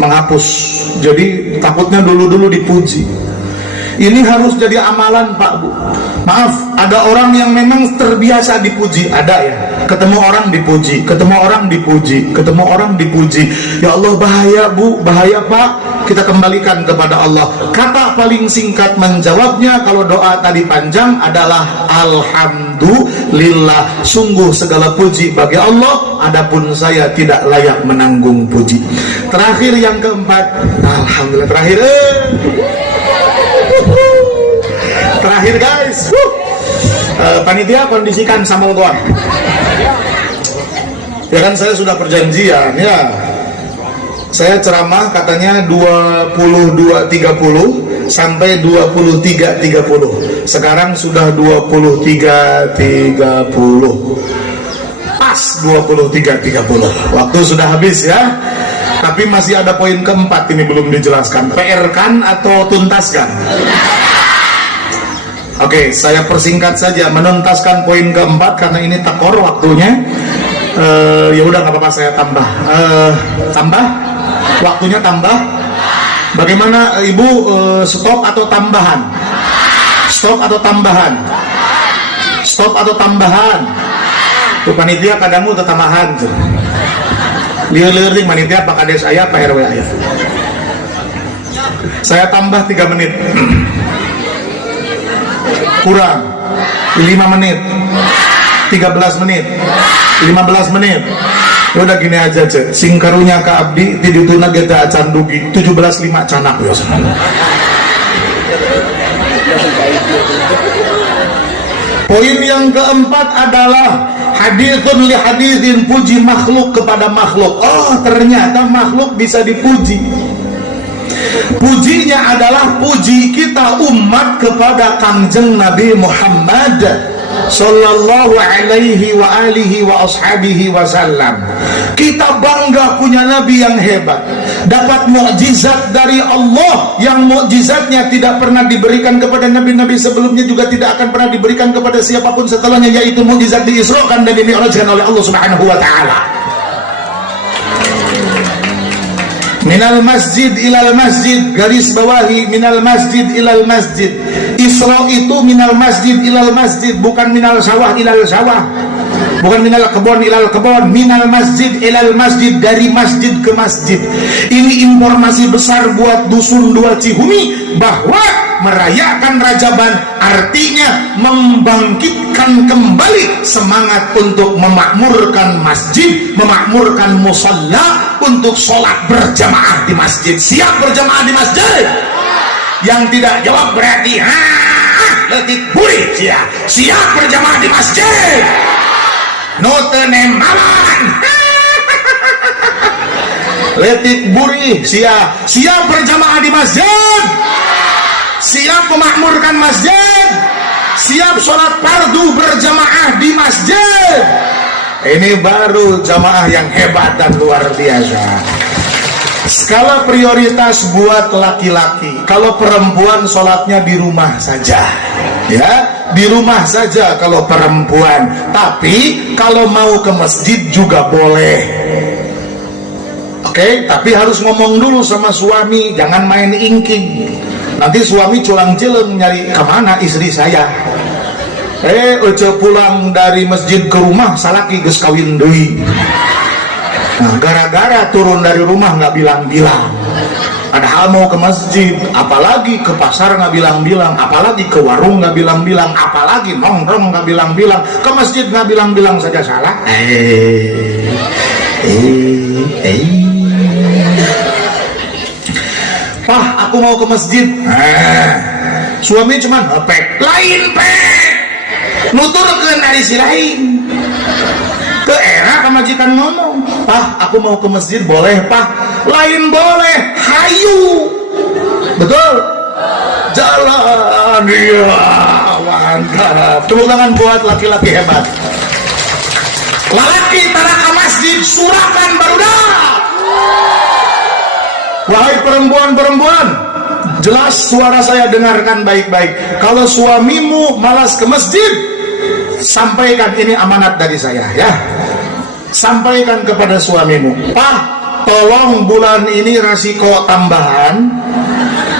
menghapus. Jadi takutnya dulu-dulu dipuji. Ini harus jadi amalan Pak Bu. Maaf, ada orang yang memang terbiasa dipuji, ada ya. Ketemu orang dipuji, ketemu orang dipuji, ketemu orang dipuji. Ya Allah, bahaya Bu, bahaya Pak. Kita kembalikan kepada Allah. Kata paling singkat menjawabnya kalau doa tadi panjang adalah alhamdulillah. Sungguh segala puji bagi Allah, adapun saya tidak layak menanggung puji. Terakhir yang keempat, alhamdulillah terakhir. Terakhir guys, panitia kondisikan sama tuan. Ya kan saya sudah perjanjian ya. Saya ceramah katanya 22.30 sampai 23.30. Sekarang sudah 23.30. Pas 23.30. Waktu sudah habis ya. Tapi masih ada poin keempat ini belum dijelaskan. PR kan atau tuntaskan? Oke, saya persingkat saja, menuntaskan poin keempat karena ini tekor waktunya. Ya udah nggak apa-apa, saya tambah. Tambah, waktunya tambah. Bagaimana Ibu, stop atau tambahan? Stop atau tambahan? Stop atau tambahan? Tuh panitia kadamu tambahan. Liur-liur nih panitia Pak Kades ayah, Pak RW ayah. Saya tambah 3 menit. Kurang 5 menit, 13 menit, 15 menit. Ya udah gini aja cek, singkarunya ka abdi tidituna geta acan dugi 17.5 canak ya. Poin yang keempat adalah haditsun li haditsin, puji makhluk kepada makhluk. Oh ternyata makhluk bisa dipuji. Pujinya adalah puji kita umat kepada Kangjeng Nabi Muhammad sallallahu alaihi wa alihi wa ashabihi wasallam. Kita bangga punya Nabi yang hebat, dapat mukjizat dari Allah yang mukjizatnya tidak pernah diberikan kepada nabi-nabi sebelumnya, juga tidak akan pernah diberikan kepada siapapun setelahnya, yaitu mukjizat diisrokan dan dimi'rajkan oleh Allah Subhanahu wa taala. Minal masjid ilal masjid, garis bawahi minal masjid ilal masjid. Isra itu minal masjid ilal masjid, bukan minal sawah ilal sawah, bukan minal kebon ilal kebon, minal masjid ilal masjid, dari masjid ke masjid. Ini informasi besar buat dusun 2 Cihumi bahwa merayakan Rajaban artinya membangkitkan kembali semangat untuk memakmurkan masjid, memakmurkan musalla, untuk sholat berjamaah di masjid. Siap berjamaah di masjid? Yang tidak jawab berarti letik burik ya. Siap berjamaah di masjid? Notene malan. Letik burih siap. Siap berjamaah di masjid? Siap memakmurkan masjid? Siap sholat fardu berjamaah di masjid? Ini baru jamaah yang hebat dan luar biasa. Skala prioritas buat laki-laki. Kalau perempuan sholatnya di rumah saja, ya. di rumah saja kalau perempuan, tapi kalau mau ke masjid juga boleh. Oke, tapi harus ngomong dulu sama suami, jangan main ingking. Nanti suami culang-cileng nyari kemana istri saya. Ojo pulang dari masjid ke rumah salaki geus kawin deui. Nah, gara-gara turun dari rumah nggak bilang-bilang. Padahal mau ke masjid, apalagi ke pasar nggak bilang-bilang, apalagi ke warung nggak bilang-bilang, apalagi nongkrong nggak bilang-bilang, ke masjid nggak bilang-bilang saja salah. Pak, aku mau ke masjid. Suami cuman pek, lain pek, nuturkeun dari si lain. Ke era kemajikan ngomong, Pak, aku mau ke masjid, boleh Pak? Lain boleh, hayu. Betul? Jalan, iya, mantap. Tepuk tangan buat laki-laki hebat. Laki tanah ke masjid, surakan barudak. Wahai perempuan-perempuan, jelas suara saya dengarkan baik-baik. Kalau suamimu malas ke masjid, sampaikan, ini amanat dari saya ya. Sampaikan kepada suamimu, Pak, tolong bulan ini resiko tambahan.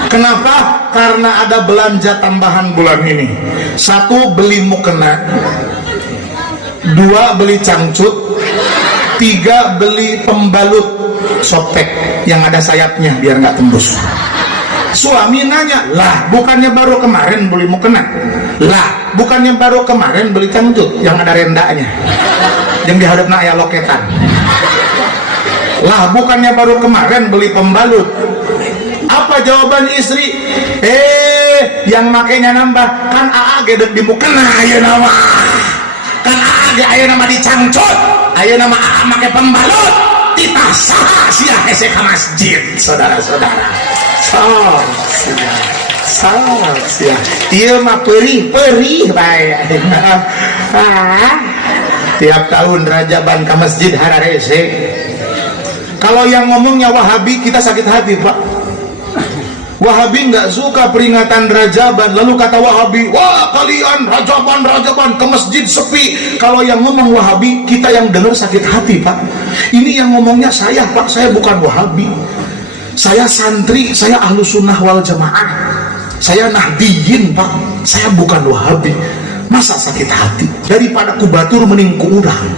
Kenapa? Karena ada belanja tambahan bulan ini. 1, beli mukena. 2, beli cangcut. 3, beli pembalut sopek yang ada sayapnya biar nggak tembus. Suami nanya, lah bukannya baru kemarin beli mukena? Lah bukannya baru kemarin beli cangcut yang ada rendanya, yang dihadapna aya loketan? Lah bukannya baru kemarin beli pembalut? Apa jawaban istri? Yang makainya nambah, kan AA gedek di mukena ayo nama, kan AA ayo nama di cangcut, ayo nama AA make pembalut. Titah saha sia hese ka masjid, saudara-saudara. Sia ieu mah perih bae. Tiap tahun Rajaban ke masjid hararese. Kalau yang ngomongnya Wahabi, kita sakit hati, Pak. Wahabi nggak suka peringatan Rajaban, lalu kata Wahabi, wah kalian Rajaban ke masjid sepi. Kalau yang ngomong Wahabi, kita yang dengar sakit hati, Pak. Ini yang ngomongnya saya, Pak, saya bukan Wahabi. Saya santri, saya ahlu sunnah wal jamaah, saya nahdiyin, Pak, saya bukan Wahabi. Masa sakit hati? Daripada kubatur mending kuurang.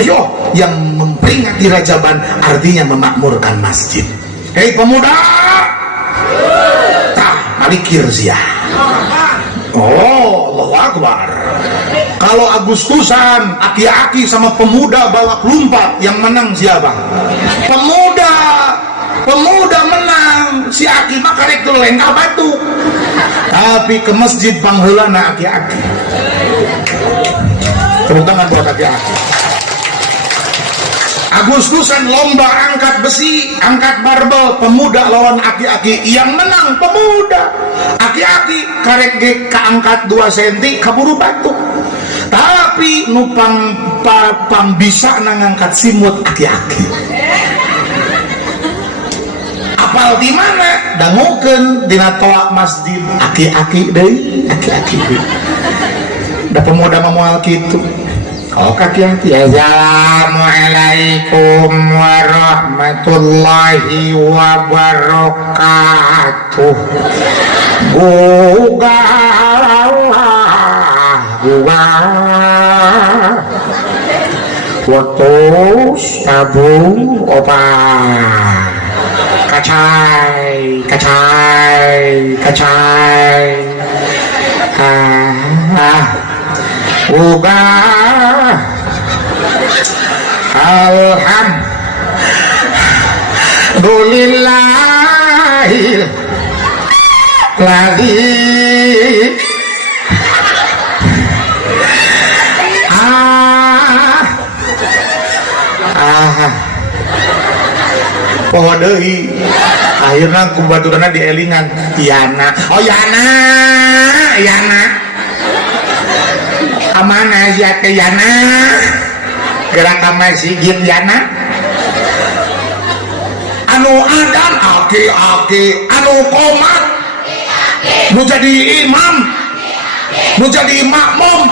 Ayo, yang memperingati Rajaban artinya memakmurkan masjid. Hei pemuda, malikir sia. Oh, Allahu Akbar. Kalau Agustusan, aki-aki sama pemuda balap lompat, yang menang siapa? Pemuda menang, si aki mah karek tuh lengkap batu. Tapi ke masjid pangheulana aki-aki. Tepuk tangan buat aki-aki. Agustusan lomba angkat besi, angkat barbel, pemuda lawan aki-aki, yang menang pemuda. Aki-aki karek ge kaangkat 2 cm kaburu batu. Tapi nupang bisa ngangkat simut aki-aki. Apal di mana? Dangukeun dina toa masjid, aki-aki deui, aki-aki deui. Da pemuda mah moal kitu. Oh kaki-kaki. Assalamualaikum warahmatullahi wabarakatuh. Gua watus tabu obat kacai alhamdulillahil ladzi poho deui akhirna kubaturana dielingan Yana. Oh Yana amana ya ke Yana gerak ka masjid Yana anu adan aki-aki, anu komat nu jadi imam nu jadi makmum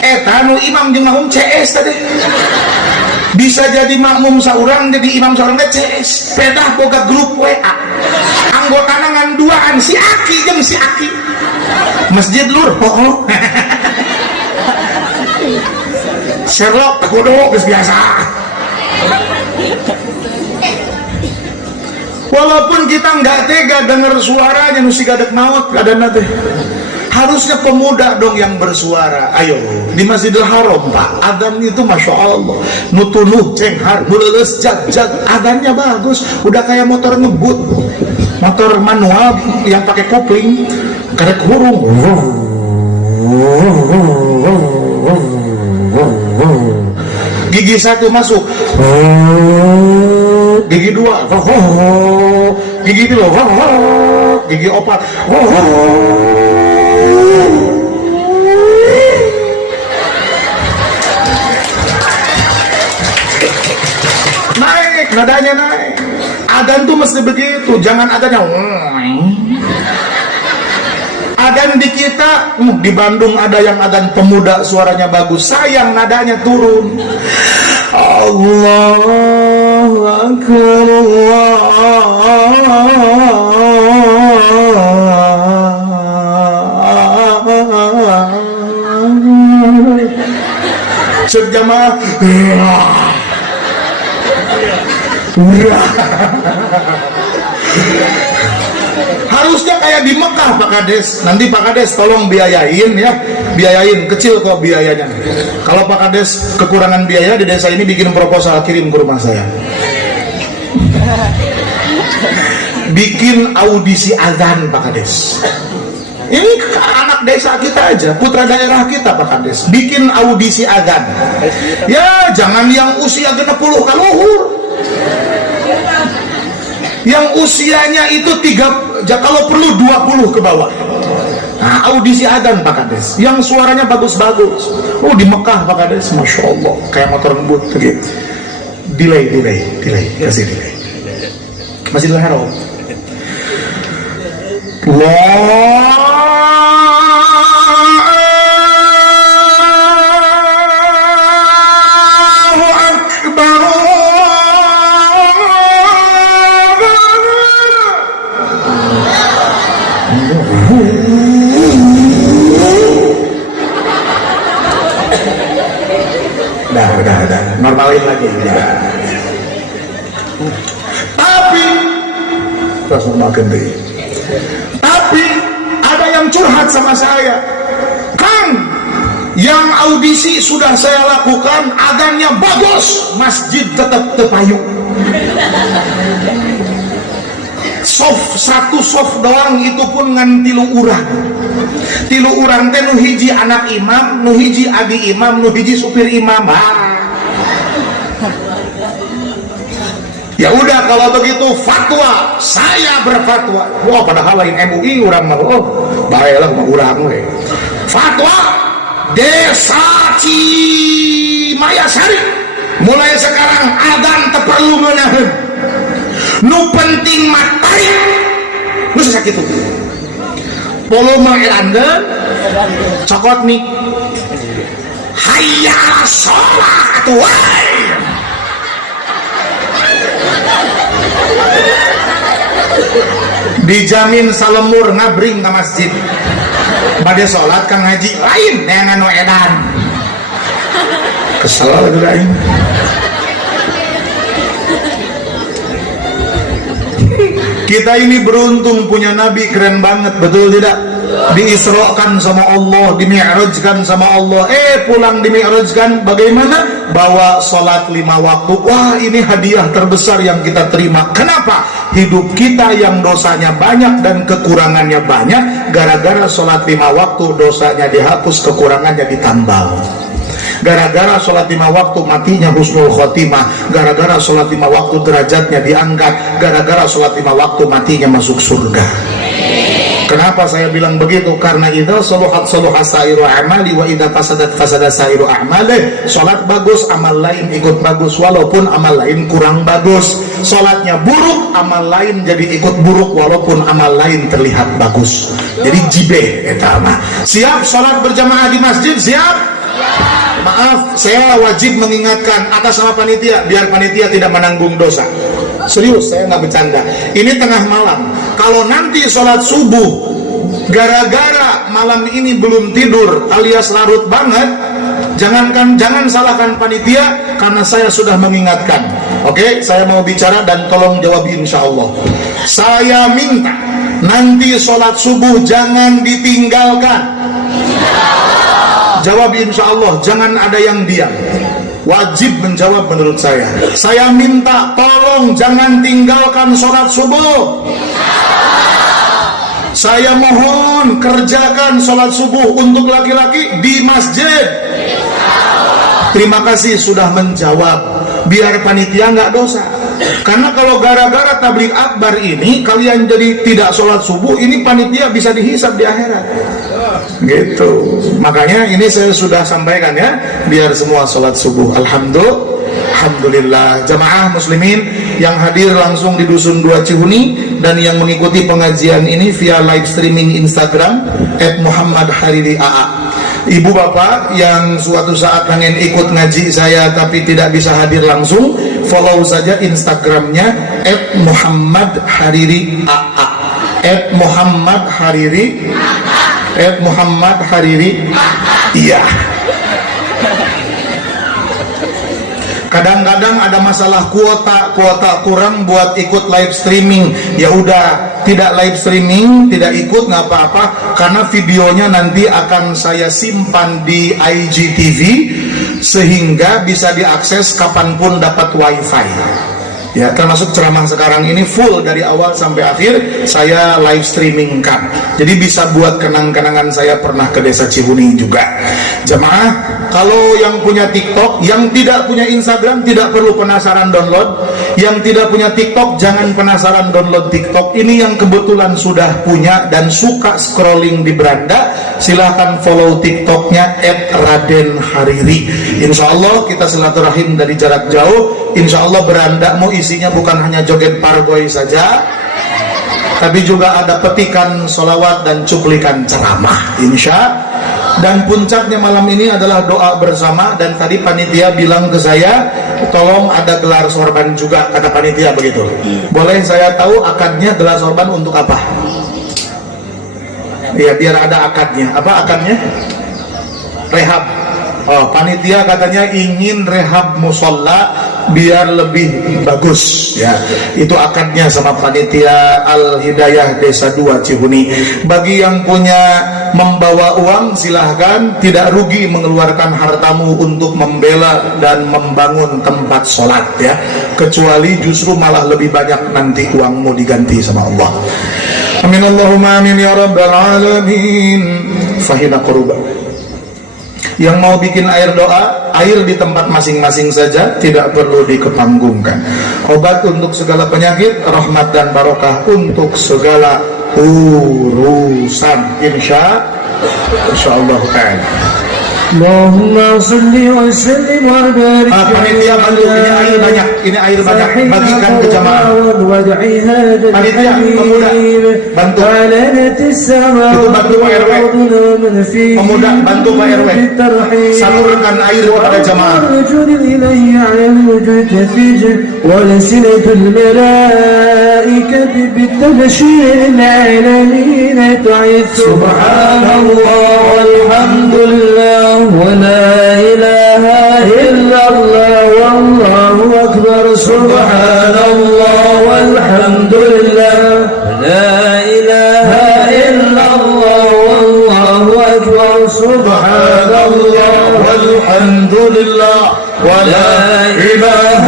eta nu imam jeung makmum CS tadi bisa jadi makmum saurang jadi imam saurang teh CS pedah boga grup WA anggota ngan duaan si Aki jeung si Aki masjid lur oh Sherlock kudu geus biasa. Walaupun kita nggak tega dengar suaranya nu si gadek maut kadana teh. Harusnya pemuda dong yang bersuara. Ayo di Masjidil Haram Pak, adzan itu masya Allah nutunuh cenghar mulus jag adzannya bagus, udah kayak motor ngebut, motor manual yang pakai kopling, karek hurung. Gigi satu masuk, gigi dua, gigi tiga, gigi opat. Naik, nadanya naik. Adzan tuh mesti begitu, jangan adanya. Adzan di kita, di Bandung ada yang adzan pemuda suaranya bagus, sayang nadanya turun. Allahu Akbar, cek jamaah harusnya kayak di Mekah Pak Kades. Nanti Pak Kades tolong biayain ya, biayain kecil kok biayanya. Kalau Pak Kades kekurangan biaya di desa ini bikin proposal kirim ke rumah saya, bikin audisi adzan Pak Kades. Ini anak desa kita aja, putra daerah kita Pak Kades, bikin audisi adzan. Ya jangan yang usia 60 ka luhur, yang usianya itu 3, kalau perlu 20 ke bawah. Nah audisi adzan Pak Kades, yang suaranya bagus-bagus. Oh di Mekah Pak Kades, masya Allah kayak motor ngebut gitu. Delay, kasih delay. Masjidil Haram. Udah, normalin lagi ya. Tapi ada yang curhat sama saya, Kang, yang audisi sudah saya lakukan, adzannya bagus, masjid tetap terpayung. Satu soft doang itu pun ngan 3 urang teh nu hiji anak imam, nu hiji adi imam, nu hiji supir imam. Ya udah kalau begitu fatwa, saya berfatwa. Wah padahal lain MUI urang mah baheula mah urang we. Fatwa Desa Cimayasari mulai sekarang adzan teu perlu meuneuheun. Nu penting mah tarik. Nu sakitu. Volume erandeun cokot nih. Hayya sholat wae. Dijamin salemur ngabring ke masjid bade sholat Kang Haji lain neangan no edan kesel lagi lain. Kita ini beruntung punya nabi keren banget, betul tidak? Diisrokan sama Allah, dimi'rajkan sama Allah. Pulang dimi'rajkan bagaimana? Bawa sholat 5 waktu. Wah ini hadiah terbesar yang kita terima. Kenapa? Hidup kita yang dosanya banyak dan kekurangannya banyak, gara-gara sholat 5 waktu dosanya dihapus, kekurangannya ditambal. Gara-gara sholat 5 waktu matinya husnul khotimah. Gara-gara sholat 5 waktu derajatnya diangkat. Gara-gara sholat 5 waktu matinya masuk surga. Kenapa saya bilang begitu? Karena idza saluhat saluha sairu a'mali wa idza fasadat fasada sairu a'mali. Salat bagus, amal lain ikut bagus walaupun amal lain kurang bagus. Salatnya buruk, amal lain jadi ikut buruk walaupun amal lain terlihat bagus. Jadi jibeh eta mah. Siap salat berjamaah di masjid? Siap? Maaf, saya wajib mengingatkan atas sama panitia biar panitia tidak menanggung dosa. Serius, saya nggak bercanda. Ini tengah malam. Kalau nanti sholat subuh gara-gara malam ini belum tidur alias larut banget, jangan salahkan panitia karena saya sudah mengingatkan. Oke, saya mau bicara dan tolong jawab insya Allah. Saya minta nanti sholat subuh jangan ditinggalkan. Jawab insya Allah, jangan ada yang diam. Wajib menjawab menurut saya. Saya minta tolong jangan tinggalkan sholat subuh. Saya mohon kerjakan sholat subuh untuk laki-laki di masjid. Terima kasih sudah menjawab. Biar panitia nggak dosa. Karena kalau gara-gara tabligh akbar ini kalian jadi tidak sholat subuh, ini panitia bisa dihisab di akhirat. Gitu. Makanya ini saya sudah sampaikan ya, biar semua sholat subuh. Alhamdulillah. Jamaah muslimin yang hadir langsung di Dusun 2 Cihuni dan yang mengikuti pengajian ini via live streaming Instagram @muhammadhariri.aa. Ibu bapak yang suatu saat pengen ikut ngaji saya tapi tidak bisa hadir langsung, follow saja Instagramnya @muhammadhariri.aa. @muhammadhariri. Iya. Kadang-kadang ada masalah kuota kurang buat ikut live streaming. Ya udah, tidak live streaming, tidak ikut nggak apa-apa, karena videonya nanti akan saya simpan di IGTV sehingga bisa diakses kapanpun dapat wifi. Ya, termasuk ceramah sekarang ini full dari awal sampai akhir saya live streaming kan. Jadi bisa buat kenang-kenangan saya pernah ke desa Cihuni juga. Jemaah, kalau yang punya TikTok, yang tidak punya Instagram tidak perlu penasaran download. Yang tidak punya TikTok jangan penasaran download TikTok. Ini yang kebetulan sudah punya dan suka scrolling di beranda, silahkan follow TikToknya @radenhariri. Insya Allah kita silaturahim dari jarak jauh. Insya Allah beranda mau isinya bukan hanya joget pargoy saja, tapi juga ada petikan solawat dan cuplikan ceramah insya. Dan puncaknya malam ini adalah doa bersama. Dan tadi panitia bilang ke saya, tolong ada gelar sorban juga, kata panitia begitu. Boleh saya tahu akadnya gelar sorban untuk apa? Ya biar ada akadnya. Apa akadnya? Rehab. Oh, panitia katanya ingin rehab musola biar lebih bagus ya. Itu akadnya sama panitia Al Hidayah Desa 2 Cihuni. Bagi yang punya membawa uang silahkan, tidak rugi mengeluarkan hartamu untuk membela dan membangun tempat sholat ya. Kecuali justru malah lebih banyak nanti uangmu diganti sama Allah. Amin Allahumma amin ya rabbal alamin. Fahina quruba. Yang mau bikin air doa, air di tempat masing-masing saja, tidak perlu dikepanggungkan. Obat untuk segala penyakit, rahmat dan barokah untuk segala urusan. Insyaallah ta'ala. Allahumma salli wa sallim wa barik. Panitia bantu, ini air banyak, bagikan ke jamaah. Panitia pemuda bantu, itu bantu Pak RW, pemuda bantu Pak RW, salurkan air kepada jamaah. Subhanallah walhamdulillah ولا إله إلا الله والله أكبر سبحان الله والحمد لله لا إله إلا الله والله أكبر سبحان الله والحمد لله ولا إله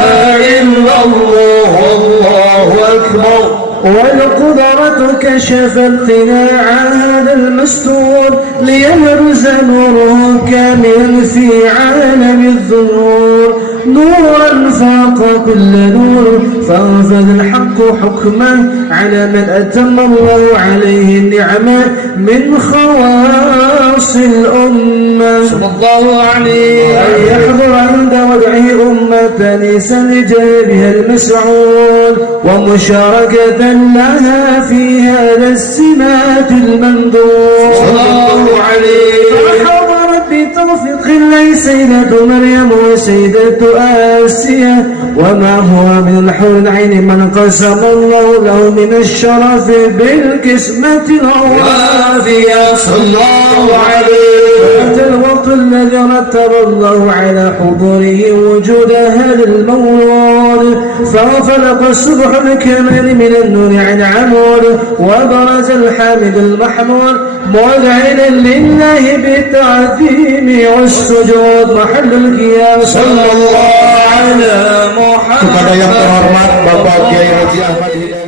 إلا الله والله أكبر والقدرة الإشارة كشفت قناع هذا المستور ليبرز نوره كاملا في عالم الظهور، نورا فاق كل نور، فانفذ الحق حكمه على من أتم الله عليه النعمة من خواص الأمة صلى الله عليه. أن يحضر عند وضعه أمة ليس لجانبها المسعود ومشاركة لها في هذا السمات الممدوح صلى الله عليه. فحضرت بتوفيق الله سيدة مريم وسيدة آسيا، وما هو من الحور العين من قسم الله له من الشرف بالقسمة الوافية صلى الله عليه. أتى الوقت الذي رتب الله على حضوره وجود هذا المولود، فانفلق الصبح الكامل من النور عن عمود، وبرز الحامد المحمود مذعنا لله بالتعظيم والسجود محل القيام صلى الله على محمد. Kepada yang terhormat Bapak Kiai Haji Ahmad Hidayat